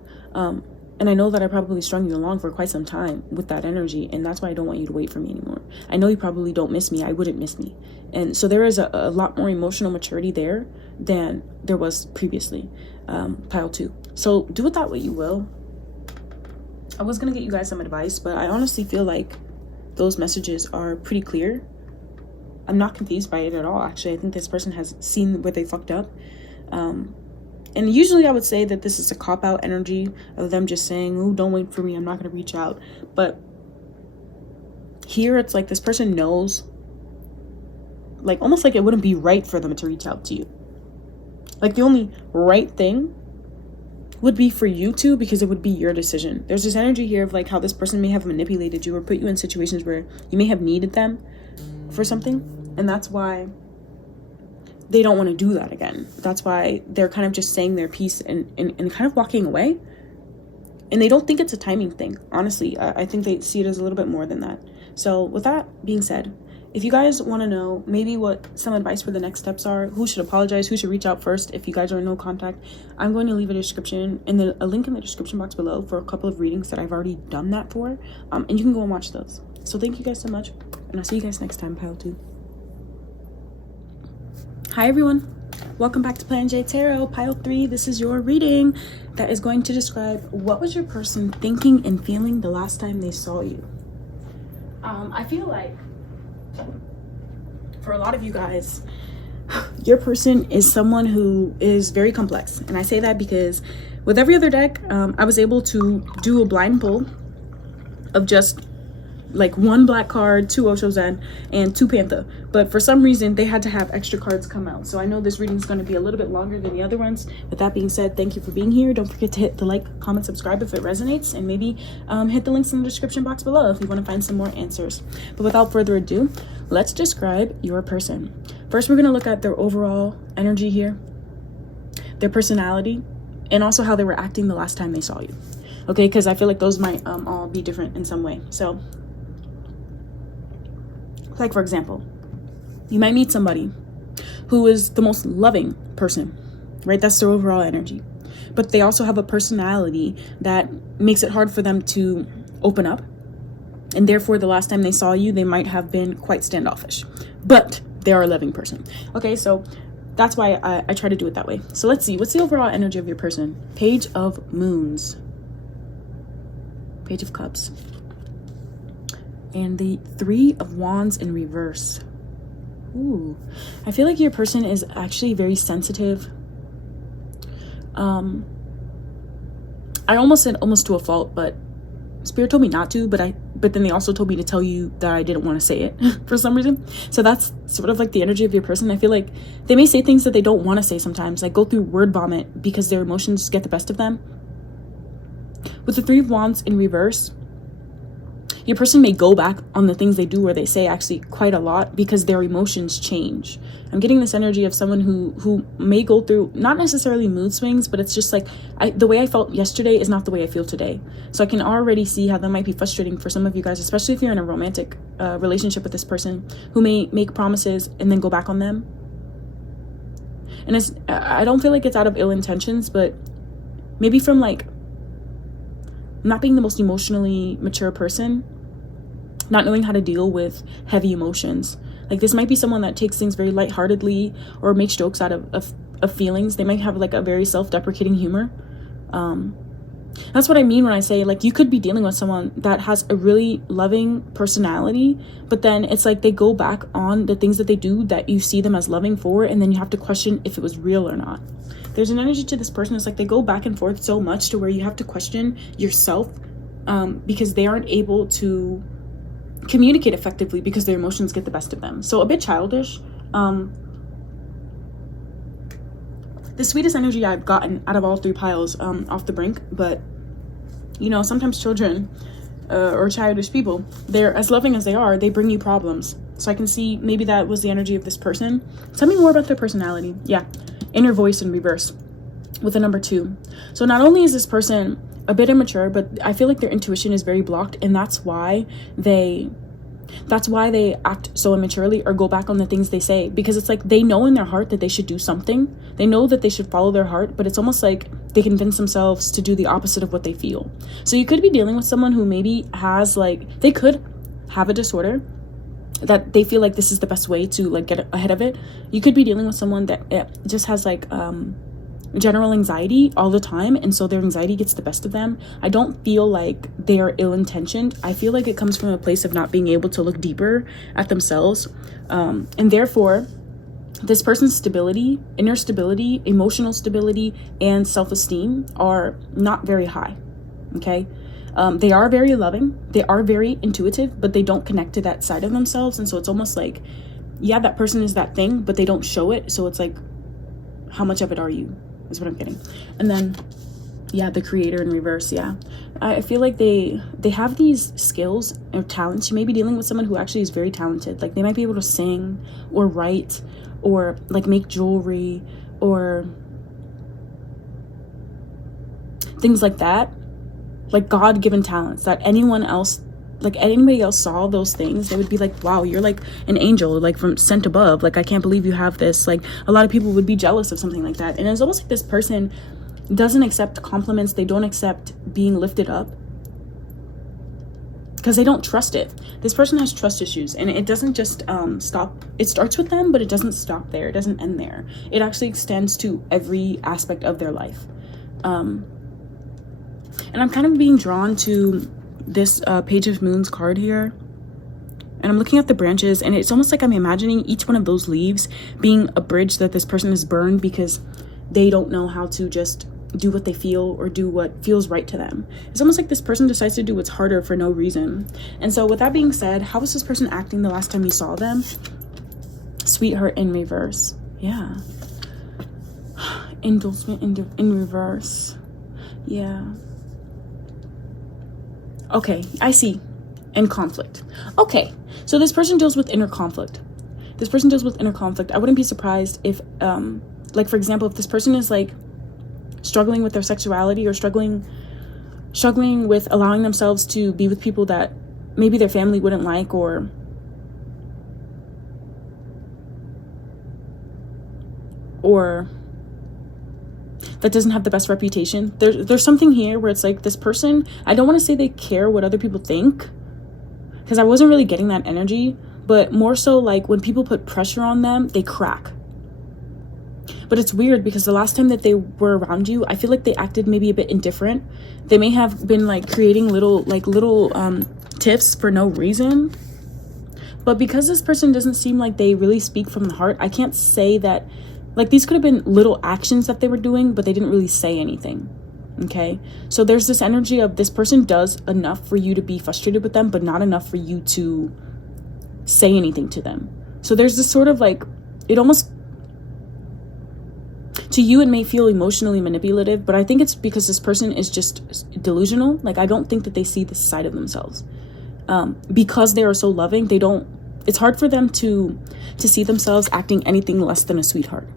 And I know that I probably strung you along for quite some time with that energy, and that's why I don't want you to wait for me anymore. I know you probably don't miss me. I wouldn't miss me. And so there is a lot more emotional maturity there than there was previously, pile 2. So do it that way you will. I was going to get you guys some advice, but I honestly feel like those messages are pretty clear. I'm not confused by it at all, actually. I think this person has seen where they fucked up. And usually I would say that this is a cop-out energy of them just saying, oh, don't wait for me, I'm not going to reach out. But here it's like this person knows, like almost like it wouldn't be right for them to reach out to you. Like the only right thing would be for you to, because it would be your decision. There's this energy here of like how this person may have manipulated you or put you in situations where you may have needed them for something. And that's why they don't want to do that again. That's why they're kind of just saying their piece and kind of walking away. And they don't think it's a timing thing. Honestly, I think they see it as a little bit more than that. So with that being said, if you guys want to know maybe what some advice for the next steps are, who should apologize, who should reach out first, if you guys are in no contact, I'm going to leave a description and then a link in the description box below for a couple of readings that I've already done that for. And you can go and watch those. So thank you guys so much. And I'll see you guys next time, pile 2. Hi everyone, welcome back to Plan J Tarot, pile 3. This is your reading that is going to describe what was your person thinking and feeling the last time they saw you. I feel like for a lot of you guys, your person is someone who is very complex. And I say that because with every other deck, I was able to do a blind pull of just like 1 black card, 2 Osho Zen, and 2 Panther. But for some reason, they had to have extra cards come out. So I know this reading is going to be a little bit longer than the other ones. With that being said, thank you for being here. Don't forget to hit the like, comment, subscribe if it resonates, and maybe hit the links in the description box below if you want to find some more answers. But without further ado, let's describe your person. First, we're going to look at their overall energy here, their personality, and also how they were acting the last time they saw you. Okay, because I feel like those might all be different in some way. So like, for example, you might meet somebody who is the most loving person, right? That's their overall energy. But they also have a personality that makes it hard for them to open up. And therefore, the last time they saw you, they might have been quite standoffish. But they are a loving person. Okay, so that's why I try to do it that way. So let's see. What's the overall energy of your person? Page of Moons. Page of Cups. And the 3 of Wands in reverse. Ooh, I feel like your person is actually very sensitive. I almost said almost to a fault, but Spirit told me not to, but then they also told me to tell you that I didn't want to say it for some reason. So that's sort of like the energy of your person. I feel like they may say things that they don't want to say sometimes, like go through word vomit because their emotions get the best of them. With the 3 of Wands in reverse, your person may go back on the things they do or they say actually quite a lot because their emotions change. I'm getting this energy of someone who may go through not necessarily mood swings, but it's just like the way I felt yesterday is not the way I feel today. So I can already see how that might be frustrating for some of you guys, especially if you're in a romantic relationship with this person who may make promises and then go back on them. And I don't feel like it's out of ill intentions, but maybe from like not being the most emotionally mature person, not knowing how to deal with heavy emotions. Like this might be someone that takes things very lightheartedly or makes jokes out of feelings. They might have like a very self-deprecating humor. That's what I mean when I say like you could be dealing with someone that has a really loving personality, but then it's like they go back on the things that they do that you see them as loving for, and then you have to question if it was real or not. There's an energy to this person. It's like they go back and forth so much to where you have to question yourself because they aren't able to communicate effectively because their emotions get the best of them. So a bit childish. The sweetest energy I've gotten out of all 3 piles off the brink, but you know, sometimes children or childish people. They're as loving as they are, they bring you problems. So I can see maybe that was the energy of this person. Tell me more about their personality. Yeah, inner voice in reverse with a number 2. So not only is this person a bit immature, but I feel like their intuition is very blocked, and that's why they act so immaturely or go back on the things they say, because it's like they know in their heart that they should do something. They know that they should follow their heart, but it's almost like they convince themselves to do the opposite of what they feel. So you could be dealing with someone who maybe has like, they could have a disorder that they feel like this is the best way to like get ahead of it. You could be dealing with someone that just has like general anxiety all the time, and so their anxiety gets the best of them. I don't feel like they are ill-intentioned. I feel like it comes from a place of not being able to look deeper at themselves, and therefore this person's stability, inner stability, emotional stability, and self-esteem are not very high. Okay, they are very loving, they are very intuitive, but they don't connect to that side of themselves. And so it's almost like, yeah, that person is that thing, but they don't show it. So it's like, how much of it are you, is what I'm getting. And then, yeah, the creator in reverse. Yeah, I feel like they have these skills or talents. You may be dealing with someone who actually is very talented. Like they might be able to sing or write or like make jewelry or things like that. Like God-given talents that anyone else, like anybody else saw those things, they would be like, wow, you're like an angel, like from sent above. Like, I can't believe you have this. Like a lot of people would be jealous of something like that. And it's almost like this person doesn't accept compliments. They don't accept being lifted up because they don't trust it. This person has trust issues, and it doesn't just stop. It starts with them, but it doesn't stop there. It doesn't end there. It actually extends to every aspect of their life. And I'm kind of being drawn to this Page of Moons card here. And I'm looking at the branches, and it's almost like I'm imagining each one of those leaves being a bridge that this person has burned because they don't know how to just do what they feel or do what feels right to them. It's almost like this person decides to do what's harder for no reason. And so with that being said, how was this person acting the last time you saw them? Sweetheart in reverse. Yeah. Endorsement in reverse. Yeah. Okay, I see. And conflict. Okay, so this person deals with inner conflict. This person deals with inner conflict. I wouldn't be surprised if, like, for example, if this person is, like, struggling with their sexuality or struggling with allowing themselves to be with people that maybe their family wouldn't like, or that doesn't have the best reputation. There's something here where it's like this person, I don't want to say they care what other people think, because I wasn't really getting that energy, but more so like when people put pressure on them, they crack. But it's weird because the last time that they were around you, I feel like they acted maybe a bit indifferent. They may have been like creating little tiffs for no reason. But because this person doesn't seem like they really speak from the heart, I can't say that. Like, these could have been little actions that they were doing, but they didn't really say anything, okay? So there's this energy of this person does enough for you to be frustrated with them, but not enough for you to say anything to them. So there's this sort of like, it almost, to you, it may feel emotionally manipulative, but I think it's because this person is just delusional. Like, I don't think that they see this side of themselves. Because they are so loving, it's hard for them to see themselves acting anything less than a sweetheart.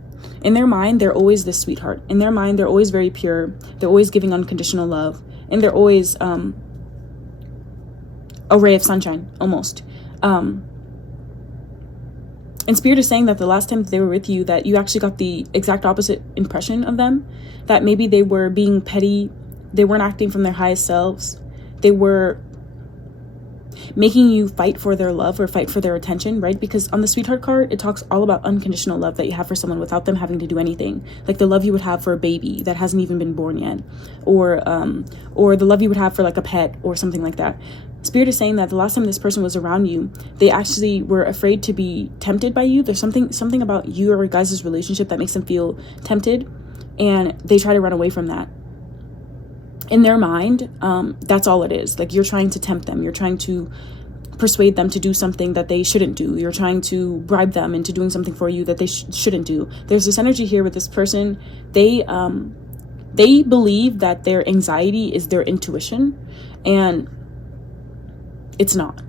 In their mind, they're always this sweetheart. In their mind, they're always very pure. They're always giving unconditional love. And they're always a ray of sunshine, almost. And Spirit is saying that the last time they were with you, that you actually got the exact opposite impression of them. That maybe they were being petty. They weren't acting from their highest selves. They were making you fight for their love or fight for their attention, right? Because on the sweetheart card, it talks all about unconditional love that you have for someone without them having to do anything. Like the love you would have for a baby that hasn't even been born yet, or the love you would have for like a pet or something like that. Spirit is saying that the last time this person was around you, they actually were afraid to be tempted by you. There's something about you or your guys' relationship that makes them feel tempted, and they try to run away from that. In their mind, that's all it is. Like, you're trying to tempt them. You're trying to persuade them to do something that they shouldn't do. You're trying to bribe them into doing something for you that they shouldn't do. There's this energy here with this person. They believe that their anxiety is their intuition, and It's not.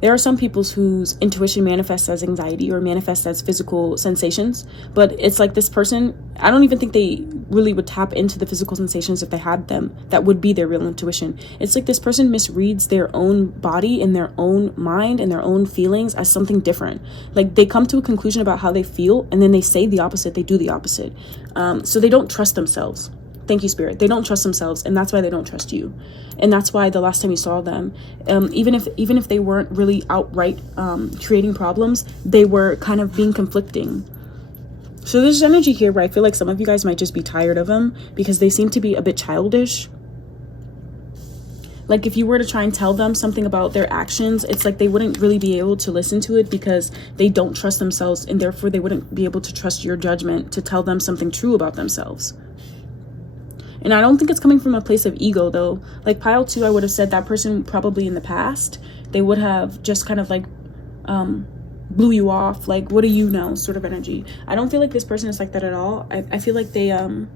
There are some people whose intuition manifests as anxiety or manifests as physical sensations, but it's like this person, I don't even think they really would tap into the physical sensations if they had them. That would be their real intuition. It's like this person misreads their own body and their own mind and their own feelings as something different. Like they come to a conclusion about how they feel and then they say the opposite, they do the opposite. So they don't trust themselves. Thank you, Spirit. They don't trust themselves, and that's why they don't trust you. And that's why the last time you saw them, even if they weren't really outright creating problems, they were kind of being conflicting. So there's energy here where I feel like some of you guys might just be tired of them because they seem to be a bit childish. Like if you were to try and tell them something about their actions, it's like they wouldn't really be able to listen to it because they don't trust themselves, and therefore they wouldn't be able to trust your judgment to tell them something true about themselves. And I don't think it's coming from a place of ego though. Like pile 2, I would have said that person probably in the past, they would have just kind of like blew you off. Like, what do you know sort of energy. I don't feel like this person is like that at all. I feel like they're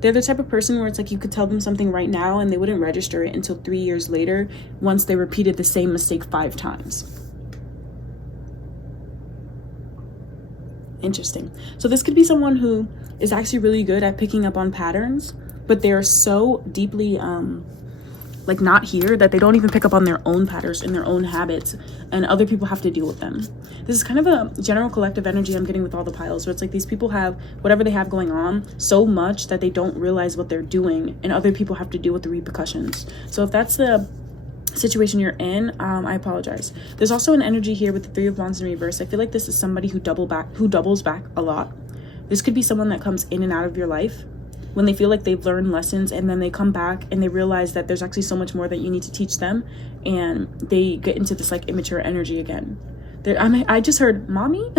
the type of person where it's like you could tell them something right now and they wouldn't register it until 3 years later once they repeated the same mistake 5 times. Interesting. So this could be someone who is actually really good at picking up on patterns, but they're so deeply like not here that they don't even pick up on their own patterns and their own habits, and other people have to deal with them. This is kind of a general collective energy I'm getting with all the piles, where it's like these people have whatever they have going on so much that they don't realize what they're doing, and other people have to deal with the repercussions. So if that's the situation you're in, I apologize. There's also an energy here with the 3 of Wands in reverse. I feel like this is somebody who doubles back a lot. This could be someone that comes in and out of your life when they feel like they've learned lessons, and then they come back and they realize that there's actually so much more that you need to teach them, and they get into this like immature energy again. I just heard mommy.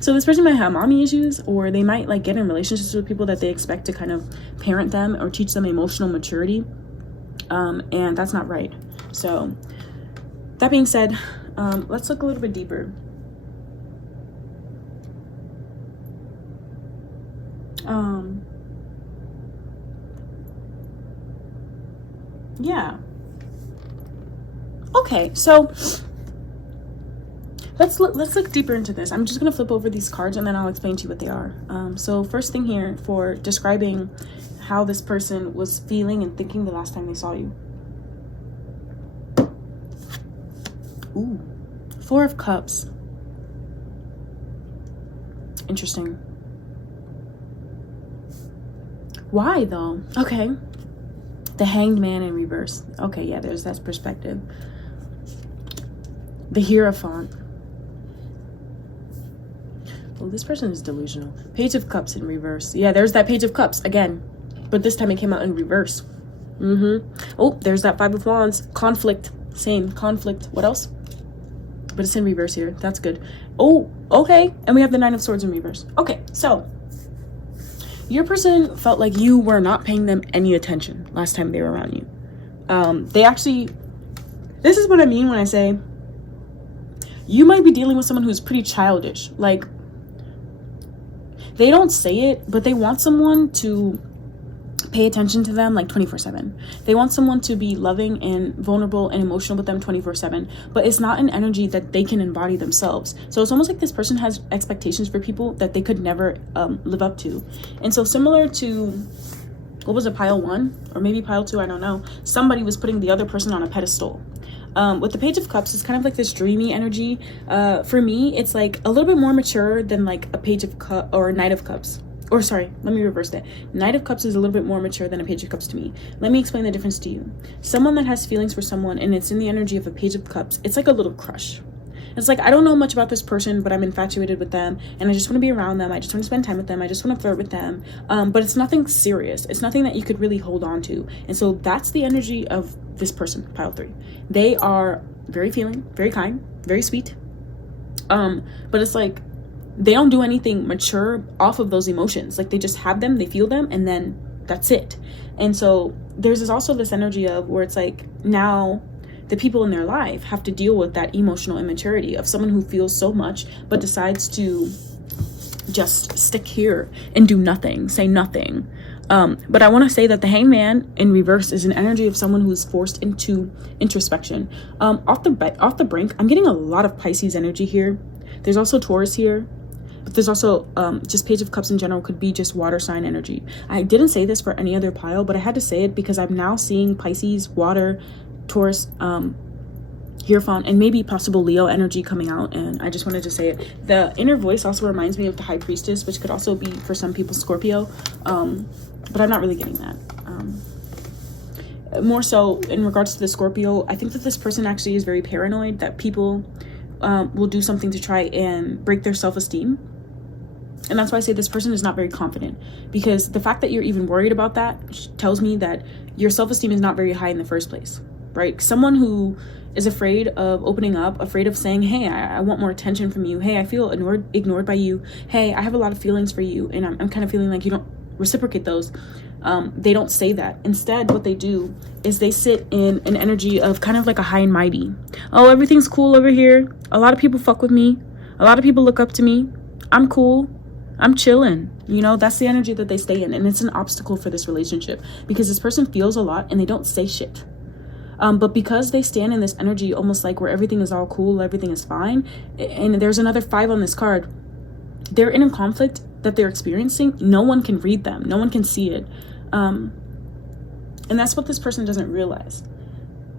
So this person might have mommy issues, or they might like get in relationships with people that they expect to kind of parent them or teach them emotional maturity, and that's not right. So that being said, let's look a little bit deeper. Yeah. Okay, so let's look deeper into this. I'm just gonna flip over these cards and then I'll explain to you what they are. So first thing here for describing how this person was feeling and thinking the last time they saw you. Ooh, 4 of Cups. Interesting. Why though? Okay. The Hanged Man in reverse. Okay, yeah, there's that perspective. The Hierophant. Well, this person is delusional. Page of Cups in reverse. Yeah, there's that Page of Cups again, but this time it came out in reverse. Oh, there's that 5 of Wands. Conflict. Same conflict. What else? But it's in reverse here. That's good. Oh, okay. And we have the 9 of Swords in reverse. Okay, so your person felt like you were not paying them any attention last time they were around you. They actually, this is what I mean when I say you might be dealing with someone who's pretty childish. Like, they don't say it, but they want someone to pay attention to them like 24/7. They want someone to be loving and vulnerable and emotional with them 24/7, but it's not an energy that they can embody themselves. So it's almost like this person has expectations for people that they could never live up to. And so similar to, what was it, pile 1 or maybe pile 2, I don't know, somebody was putting the other person on a pedestal. With the Page of Cups, it's kind of like this dreamy energy. For me, it's like a little bit more mature than like a Page of Cups or a Knight of Cups. Or sorry, let me reverse that. Knight of Cups is a little bit more mature than a Page of Cups to me. Let me explain the difference to you. Someone that has feelings for someone and it's in the energy of a Page of Cups, it's like a little crush. It's like, I don't know much about this person, but I'm infatuated with them and I just want to be around them. I just want to spend time with them. I just want to flirt with them. But it's nothing serious. It's nothing that you could really hold on to. And so that's the energy of this person, pile 3. They are very feeling, very kind, very sweet. But it's like, they don't do anything mature off of those emotions. Like, they just have them, they feel them, and then that's it. And so there's also this energy of where it's like, now the people in their life have to deal with that emotional immaturity of someone who feels so much but decides to just stick here and do nothing, say nothing. But I want to say that the Hangman in reverse is an energy of someone who's forced into introspection. Off the brink, I'm getting a lot of Pisces energy here. There's also Taurus here. But there's also just Page of Cups in general could be just water sign energy. I didn't say this for any other pile, but I had to say it because I'm now seeing Pisces, water, Taurus, Hierophant, and maybe possible Leo energy coming out, and I just wanted to say it. The inner voice also reminds me of the High Priestess, which could also be for some people Scorpio, but I'm not really getting that. More so in regards to the Scorpio, I think that this person actually is very paranoid that people will do something to try and break their self-esteem. And that's why I say this person is not very confident, because the fact that you're even worried about that tells me that your self-esteem is not very high in the first place, right? Someone who is afraid of opening up, afraid of saying, hey, I want more attention from you. Hey, I feel ignored by you. Hey, I have a lot of feelings for you, and I'm kind of feeling like you don't reciprocate those. They don't say that. Instead, what they do is they sit in an energy of kind of like a high and mighty. Oh, everything's cool over here. A lot of people fuck with me. A lot of people look up to me. I'm cool. I'm chilling. You know, that's the energy that they stay in. And it's an obstacle for this relationship because this person feels a lot and they don't say shit. But because they stand in this energy almost like where everything is all cool, everything is fine, and there's another 5 on this card, they're in a conflict that they're experiencing. No one can read them. No one can see it. And that's what this person doesn't realize.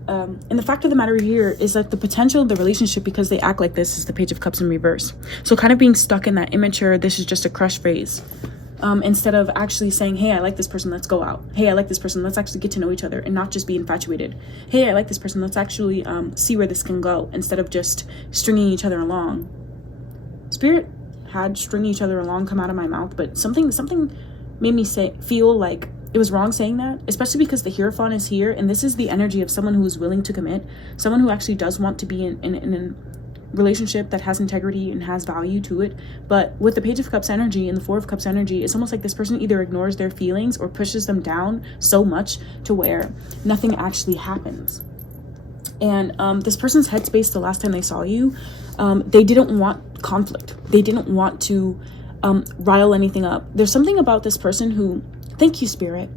And the fact of the matter here is that the potential of the relationship, because they act like this, is the Page of Cups in reverse. So kind of being stuck in that immature, this is just a crush phase. Instead of actually saying, hey, I like this person, let's go out. Hey, I like this person, let's actually get to know each other and not just be infatuated. Hey, I like this person, let's actually see where this can go, instead of just stringing each other along. Spirit had stringing each other along come out of my mouth, but something made me feel like it was wrong saying that, especially because the Hierophant is here, and this is the energy of someone who is willing to commit, someone who actually does want to be in a relationship that has integrity and has value to it. But with the Page of Cups energy and the 4 of Cups energy, it's almost like this person either ignores their feelings or pushes them down so much to where nothing actually happens. And this person's headspace the last time they saw you, they didn't want conflict. They didn't want to rile anything up. There's something about this person who, thank you, Spirit.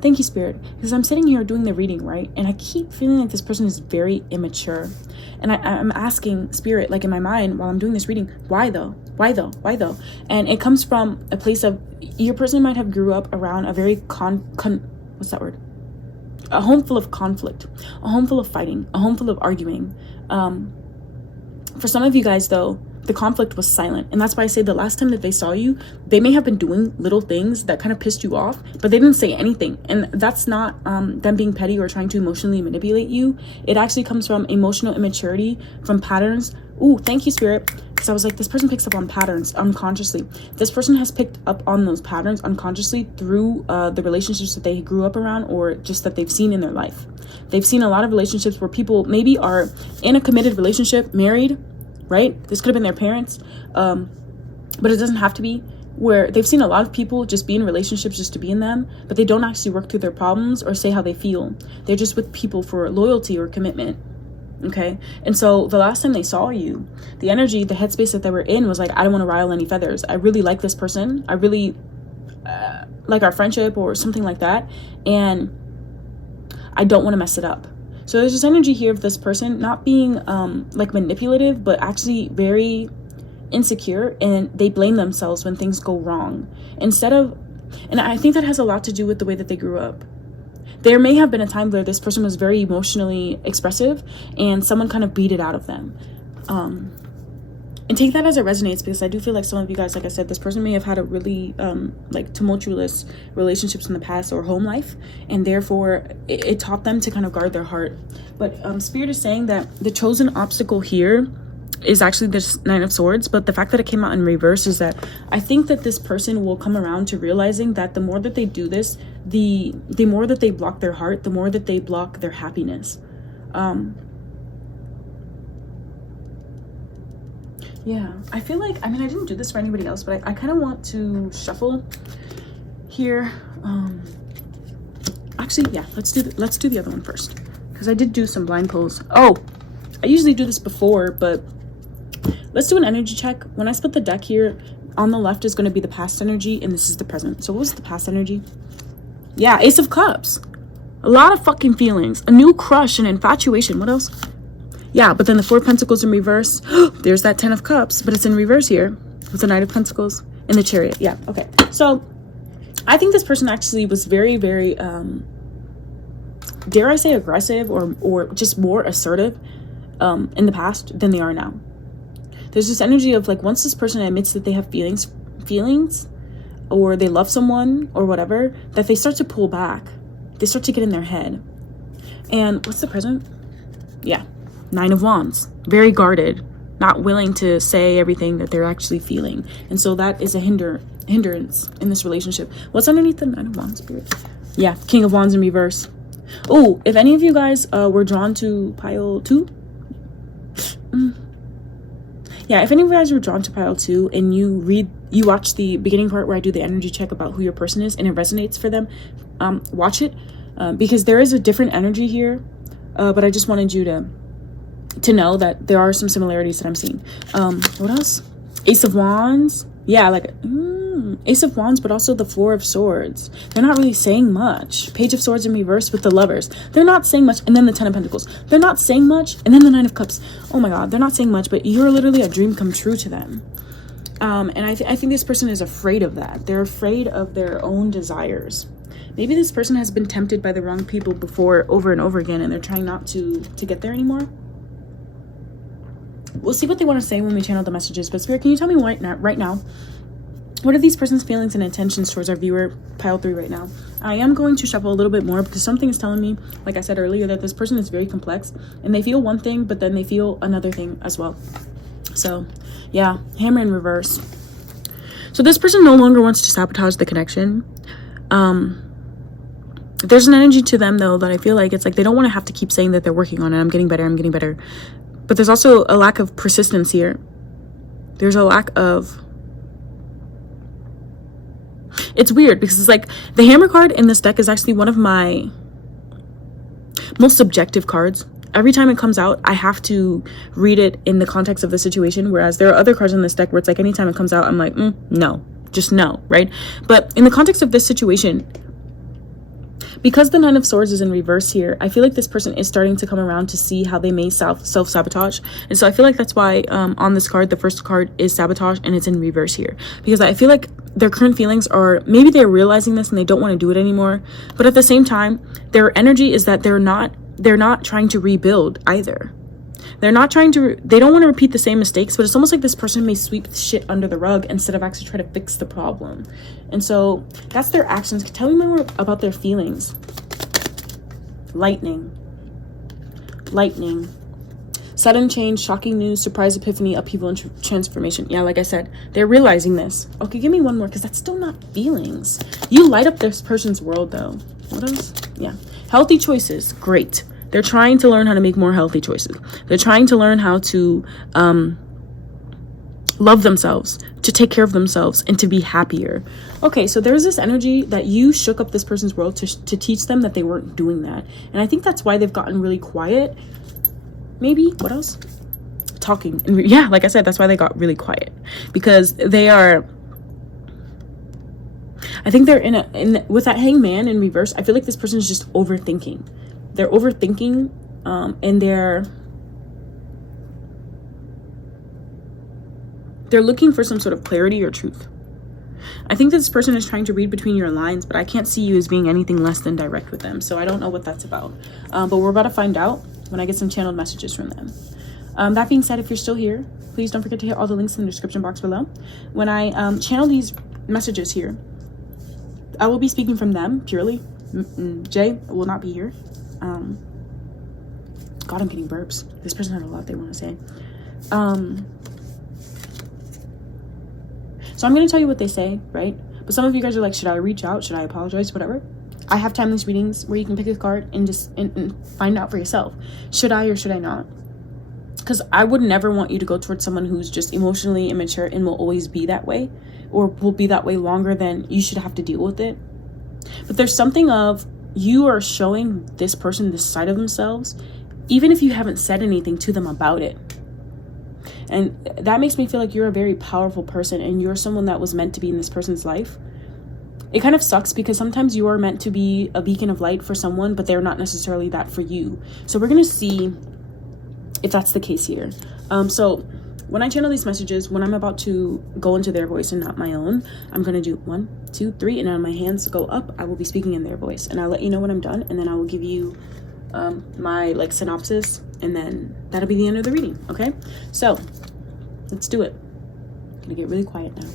Thank you, Spirit. Because I'm sitting here doing the reading, right? And I keep feeling like this person is very immature. And I'm asking Spirit, like in my mind, while I'm doing this reading, why though? Why though? Why though? And it comes from a place of, your person might have grew up around a very what's that word? A home full of conflict, a home full of fighting, a home full of arguing. For some of you guys, though, the conflict was silent. And that's why I say the last time that they saw you, they may have been doing little things that kind of pissed you off, but they didn't say anything. And that's not them being petty or trying to emotionally manipulate you. It actually comes from emotional immaturity, from patterns. Ooh, thank you, Spirit. Because I was like, this person picks up on patterns unconsciously. This person has picked up on those patterns unconsciously through the relationships that they grew up around, or just that they've seen in their life. They've seen a lot of relationships where people maybe are in a committed relationship, married, right? This could have been their parents, but it doesn't have to be. Where they've seen a lot of people just be in relationships just to be in them, but they don't actually work through their problems or say how they feel. They're just with people for loyalty or commitment. Okay. And so the last time they saw you, the energy, the headspace that they were in was like, I don't want to rile any feathers. I really like this person. I really like our friendship or something like that. And I don't want to mess it up. So there's this energy here of this person not being like manipulative, but actually very insecure, and they blame themselves when things go wrong. Instead of, and I think that has a lot to do with the way that they grew up. There may have been a time where this person was very emotionally expressive and someone kind of beat it out of them. And take that as it resonates, because I do feel like some of you guys, like I said, this person may have had a really like tumultuous relationships in the past or home life, and therefore it taught them to kind of guard their heart. But Spirit is saying that the chosen obstacle here is actually this 9 of Swords, but the fact that it came out in reverse is that I think that this person will come around to realizing that the more that they do this, the more that they block their heart, the more that they block their happiness. Yeah, I feel like, I mean, I didn't do this for anybody else, but I kind of want to shuffle here. Actually, yeah, let's do the other one first, because I did do some blind pulls. Oh, I usually do this before, but let's do an energy check. When I split the deck here, on the left is going to be the past energy, and this is the present. So what was the past energy? Yeah, Ace of Cups. A lot of fucking feelings. A new crush and infatuation. What else? Yeah, but then the Four of Pentacles in reverse. There's that Ten of Cups, but it's in reverse here with the Knight of Pentacles and the Chariot. Yeah, okay. So I think this person actually was very, very, dare I say, aggressive or just more assertive in the past than they are now. There's this energy of like, once this person admits that they have feelings, or they love someone or whatever, that they start to pull back. They start to get in their head. And what's the present? Yeah, Nine of Wands. Very guarded, not willing to say everything that they're actually feeling. And so that is a hindrance in this relationship. What's underneath the Nine of Wands, Spirit? Yeah, King of Wands in reverse. Oh, if any of you guys were drawn to pile 2, yeah, if any of you guys were drawn to pile 2 and you watch the beginning part where I do the energy check about who your person is and it resonates for them, watch it, because there is a different energy here, but I just wanted you to know that there are some similarities that I'm seeing. What else? Ace of Wands. Yeah, like Ace of Wands, but also the Four of Swords. They're not really saying much. Page of Swords in reverse with the Lovers. They're not saying much. And then the Ten of Pentacles. They're not saying much. And then the Nine of Cups. Oh my God, they're not saying much, but you're literally a dream come true to them. And I think this person is afraid of that. They're afraid of their own desires. Maybe this person has been tempted by the wrong people before over and over again, and they're trying not to get there anymore. We'll see what they want to say when we channel the messages. But Spirit, can you tell me right now, what are these person's feelings and intentions towards our viewer, pile 3 right now? I am going to shuffle a little bit more because something is telling me, like I said earlier, that this person is very complex and they feel one thing, but then they feel another thing as well. So yeah, Hammer in reverse. So this person no longer wants to sabotage the connection. There's an energy to them though that I feel like it's like they don't want to have to keep saying that they're working on it. I'm getting better. But there's also a lack of persistence here. There's a lack of... It's weird because it's like the Hammer card in this deck is actually one of my most subjective cards. Every time it comes out, I have to read it in the context of the situation. Whereas there are other cards in this deck where it's like anytime it comes out, I'm like, no, just no, right? But in the context of this situation, because the Nine of Swords is in reverse here, I feel like this person is starting to come around to see how they may self-sabotage. And so I feel like that's why on this card, the first card is sabotage and it's in reverse here. Because I feel like their current feelings are, maybe they're realizing this and they don't want to do it anymore. But at the same time, their energy is that they're not trying to rebuild either. They don't want to repeat the same mistakes, but it's almost like this person may sweep shit under the rug instead of actually try to fix the problem. And so that's their actions. Tell me more about their feelings. Lightning. Sudden change, shocking news, surprise, epiphany, upheaval, and transformation. Yeah, like I said, they're realizing this. Okay, give me one more because that's still not feelings. You light up this person's world though. What else? Yeah. Healthy choices. Great. They're trying to learn how to make more healthy choices. They're trying to learn how to love themselves, to take care of themselves, and to be happier. Okay, so there's this energy that you shook up this person's world to teach them that they weren't doing that. And I think that's why they've gotten really quiet. Maybe. What else? Talking. And yeah, like I said, that's why they got really quiet. Because they are... I think they're with that Hangman in reverse, I feel like this person is just overthinking. They're overthinking, and they're looking for some sort of clarity or truth. I think this person is trying to read between your lines, but I can't see you as being anything less than direct with them. So I don't know what that's about. But we're about to find out when I get some channeled messages from them. That being said, if you're still here, please don't forget to hit all the links in the description box below. When I channel these messages here, I will be speaking from them purely. Jay will not be here. God, I'm getting burps. This person had a lot they want to say. So I'm going to tell you what they say, right? But some of you guys are like, should I reach out? Should I apologize? Whatever. I have timeless readings where you can pick a card and just and find out for yourself. Should I or should I not? Because I would never want you to go towards someone who's just emotionally immature and will always be that way, or will be that way longer than you should have to deal with it. But there's something of, you are showing this person this side of themselves, even if you haven't said anything to them about it. And that makes me feel like you're a very powerful person and you're someone that was meant to be in this person's life. It kind of sucks because sometimes you are meant to be a beacon of light for someone, but they're not necessarily that for you. So we're going to see if that's the case here. So when I channel these messages, when I'm about to go into their voice and not my own, I'm going to do 1, 2, 3, and on my hands go up, I will be speaking in their voice. And I'll let you know when I'm done, and then I will give you my like synopsis, and then that'll be the end of the reading. Okay, so let's do it. I'm gonna get really quiet now.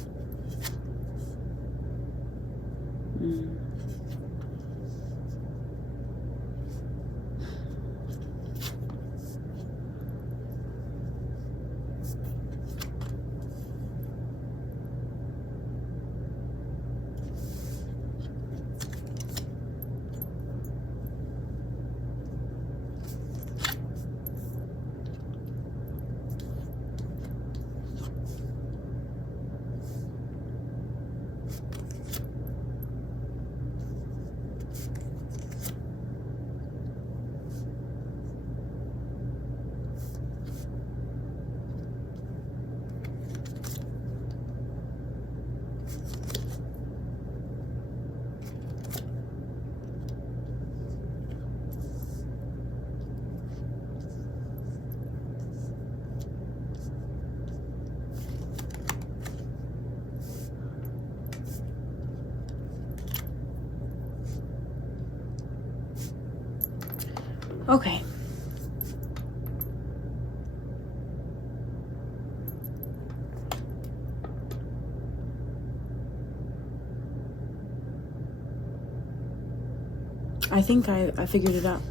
Okay. I think I figured it out.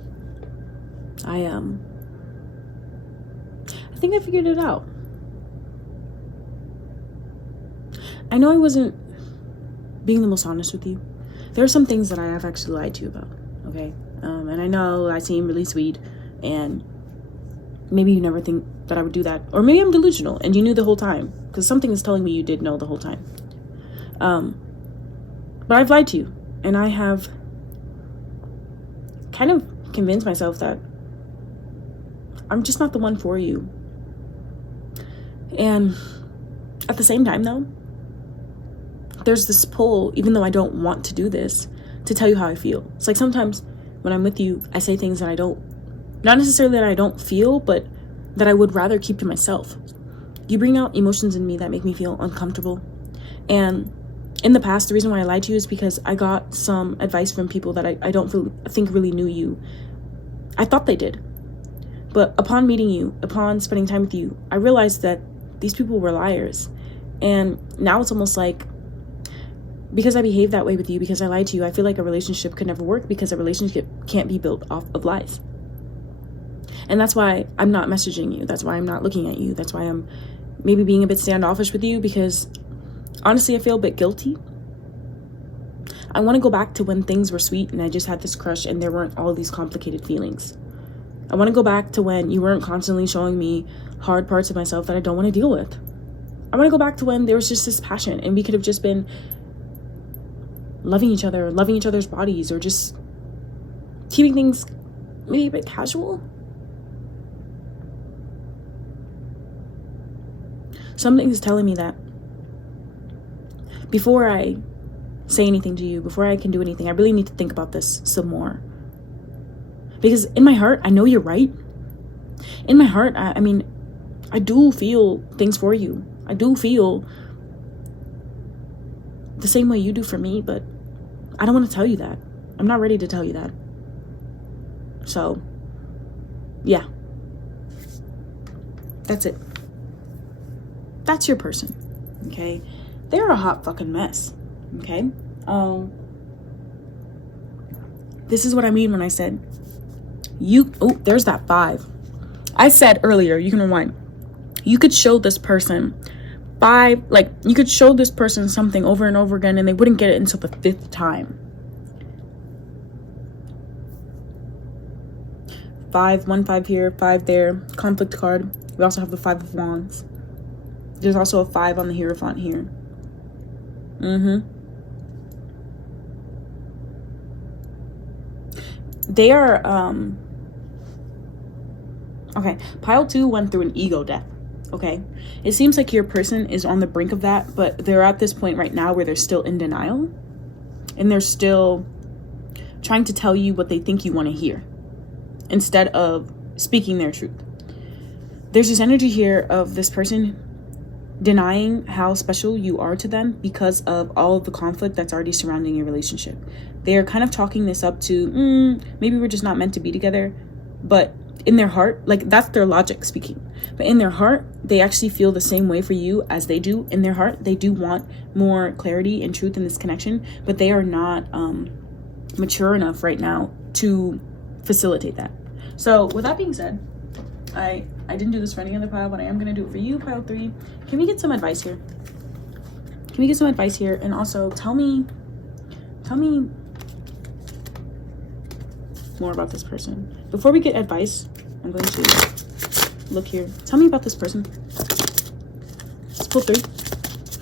I think I figured it out. I know I wasn't being the most honest with you. There are some things that I have actually lied to you about, okay? And I know I seem really sweet, and maybe you never think that I would do that. Or maybe I'm delusional, and you knew the whole time, because something is telling me you did know the whole time. But I've lied to you, and I have kind of convinced myself that I'm just not the one for you. And at the same time, though, there's this pull, even though I don't want to do this, to tell you how I feel. It's like sometimes when I'm with you, I say things that I don't, not necessarily that I don't feel, but that I would rather keep to myself. You bring out emotions in me that make me feel uncomfortable. And in the past, the reason why I lied to you is because I got some advice from people that I don't think really knew you. I thought they did. But upon meeting you, upon spending time with you, I realized that these people were liars. And now it's almost like, because I behaved that way with you, because I lied to you, I feel like a relationship could never work, because a relationship can't be built off of lies. And that's why I'm not messaging you. That's why I'm not looking at you. That's why I'm maybe being a bit standoffish with you, because honestly, I feel a bit guilty. I want to go back to when things were sweet and I just had this crush and there weren't all these complicated feelings. I want to go back to when you weren't constantly showing me hard parts of myself that I don't want to deal with. I want to go back to when there was just this passion and we could have just been loving each other, loving each other's bodies, or just keeping things maybe a bit casual. Something is telling me that before I say anything to you, before I can do anything, I really need to think about this some more. Because in my heart, I know you're right. In my heart, I mean, I do feel things for you. I do feel the same way you do for me, but I don't want to tell you that. I'm not ready to tell you that. So, yeah. That's it. That's your person, okay? They're a hot fucking mess, okay? This is what I mean when I said, there's that 5. I said earlier, you can rewind. You could show this person 5, like, you could show this person something over and over again and they wouldn't get it until the 5th time. 5, 1 5 here, 5 there, conflict card. We also have the 5 of Wands. There's also a 5 on the Hierophant here. They are, okay, pile 2 went through an ego death, okay? It seems like your person is on the brink of that, but they're at this point right now where they're still in denial, and they're still trying to tell you what they think you want to hear instead of speaking their truth. There's this energy here of this person denying how special you are to them because of all of the conflict that's already surrounding your relationship. They're kind of chalking this up to maybe we're just not meant to be together, but in their heart, like, that's their logic speaking, but in their heart they actually feel the same way for you as they do. In their heart they do want more clarity and truth in this connection, but they are not mature enough right now to facilitate that. So with that being said, I didn't do this for any other pile, but I am going to do it for you, pile 3. Can we get some advice here? Can we get some advice here? And also tell me more about this person. Before we get advice, I'm going to look here. Tell me about this person. Let's pull 3.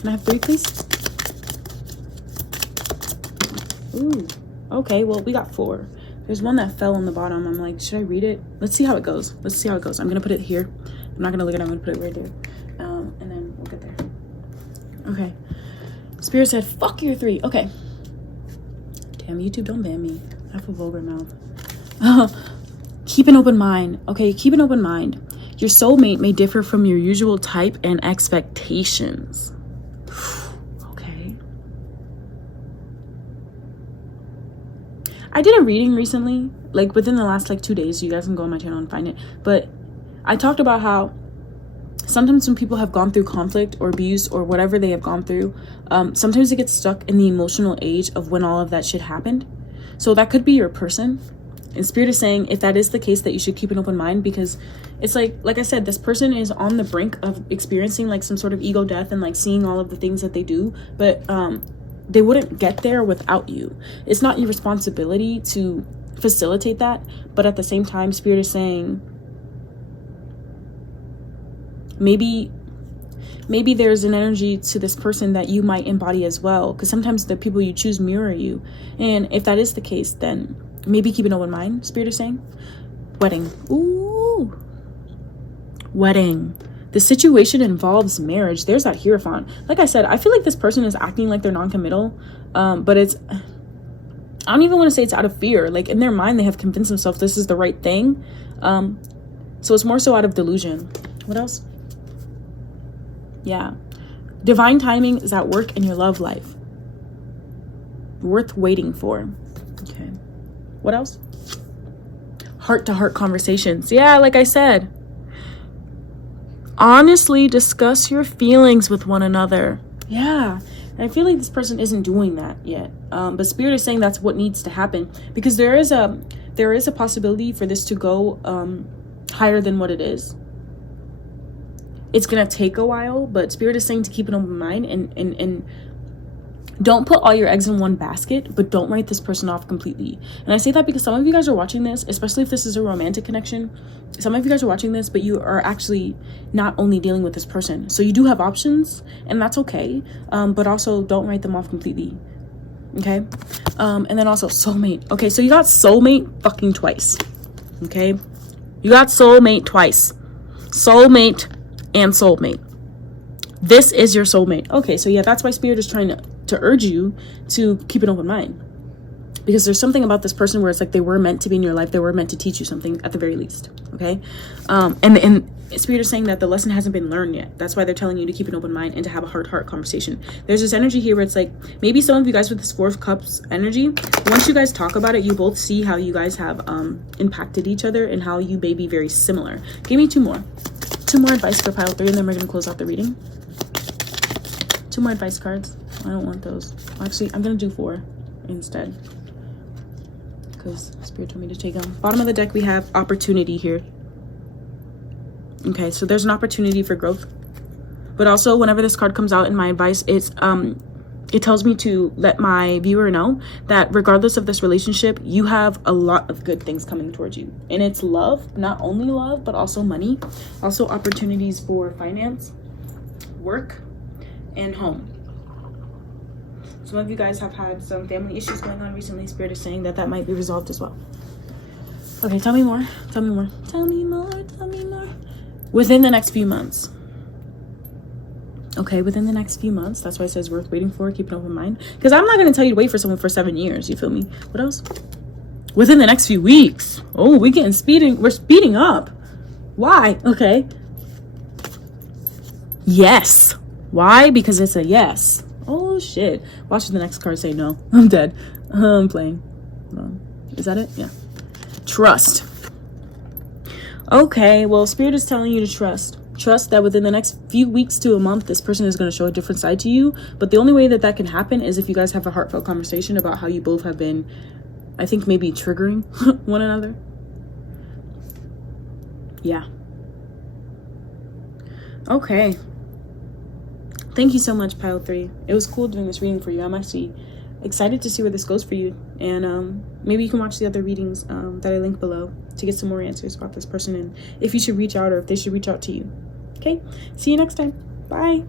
Can I have 3, please? Ooh. Okay, well, we got 4. There's one that fell on the bottom. I'm like, should I read it? Let's see how it goes. Let's see how it goes. I'm going to put it here. I'm not going to look at it. I'm going to put it right there. And then we'll get there. Okay. Spirit said, fuck your 3. Okay. Damn, YouTube, don't ban me. I have a vulgar mouth. Keep an open mind. Okay, keep an open mind. Your soulmate may differ from your usual type and expectations. Okay. I did a reading recently, like within the last 2 days. You guys can go on my channel and find it. But I talked about how sometimes when people have gone through conflict or abuse or whatever they have gone through, sometimes they get stuck in the emotional age of when all of that shit happened. So that could be your person. And Spirit is saying, if that is the case, that you should keep an open mind, because it's like I said, this person is on the brink of experiencing like some sort of ego death and like seeing all of the things that they do, but they wouldn't get there without you. It's not your responsibility to facilitate that, but at the same time, Spirit is saying maybe there's an energy to this person that you might embody as well, because sometimes the people you choose mirror you. And if that is the case, then maybe keep an open mind. Spirit is saying wedding. Ooh, wedding. The situation involves marriage. There's that Hierophant. Like I said, I feel like this person is acting like they're non-committal, but I don't even want to say it's out of fear. Like, in their mind, they have convinced themselves this is the right thing. So it's more so out of delusion. What else? Yeah. Divine timing is at work in your love life. Worth waiting for. Okay. What else? Heart-to-heart conversations. Yeah, like I said. Honestly discuss your feelings with one another. Yeah. And I feel like this person isn't doing that yet. But Spirit is saying that's what needs to happen, because there is a possibility for this to go higher than what it is. It's gonna take a while, but Spirit is saying to keep an open mind and don't put all your eggs in one basket, but don't write this person off completely. And I say that because some of you guys are watching this, especially if this is a romantic connection. Some of you guys are watching this, but you are actually not only dealing with this person. So you do have options, and that's okay. But also don't write them off completely. Okay? And then also soulmate. Okay, so you got soulmate fucking twice. Okay? You got soulmate twice. Soulmate and soulmate. This is your soulmate. Okay, so yeah, that's why Spirit is trying to urge you to keep an open mind, because there's something about this person where it's like they were meant to be in your life. They were meant to teach you something at the very least. Okay. And Spirit is saying that the lesson hasn't been learned yet. That's why they're telling you to keep an open mind and to have a heart-to-heart conversation. There's this energy here where it's like maybe some of you guys with this 4 of Cups energy, once you guys talk about it, you both see how you guys have impacted each other and how you may be very similar. Give me 2 more advice for pile 3, and then we're gonna close out the reading. 2 more advice cards. I don't want those. Actually, I'm gonna do 4 instead, because Spirit told me to take them. Bottom of the deck, we have opportunity here. Okay, so there's an opportunity for growth, but also whenever this card comes out in my advice, it tells me to let my viewer know that regardless of this relationship, you have a lot of good things coming towards you. And it's love, not only love, but also money, also opportunities for finance, work, and home. Some of you guys have had some family issues going on recently. Spirit is saying that might be resolved as well. Okay, tell me more. Tell me more. Tell me more. Tell me more. Within the next few months. Okay, within the next few months. That's why it says worth waiting for. Keep an open mind. Because I'm not going to tell you to wait for someone for 7 years. You feel me? What else? Within the next few weeks. Oh, we're speeding up. Why? Okay. Yes. Why? Because it's a yes. Oh, shit. Watch the next card say no. I'm dead. I'm playing. Is that it? Yeah. Trust. Okay, well, Spirit is telling you to trust. Trust that within the next few weeks to a month, this person is going to show a different side to you. But the only way that can happen is if you guys have a heartfelt conversation about how you both have been, I think, maybe triggering one another. Yeah. Okay. Thank you so much, Pile 3. It was cool doing this reading for you. I'm actually excited to see where this goes for you. And maybe you can watch the other readings that I link below to get some more answers about this person and if you should reach out or if they should reach out to you. Okay? See you next time. Bye.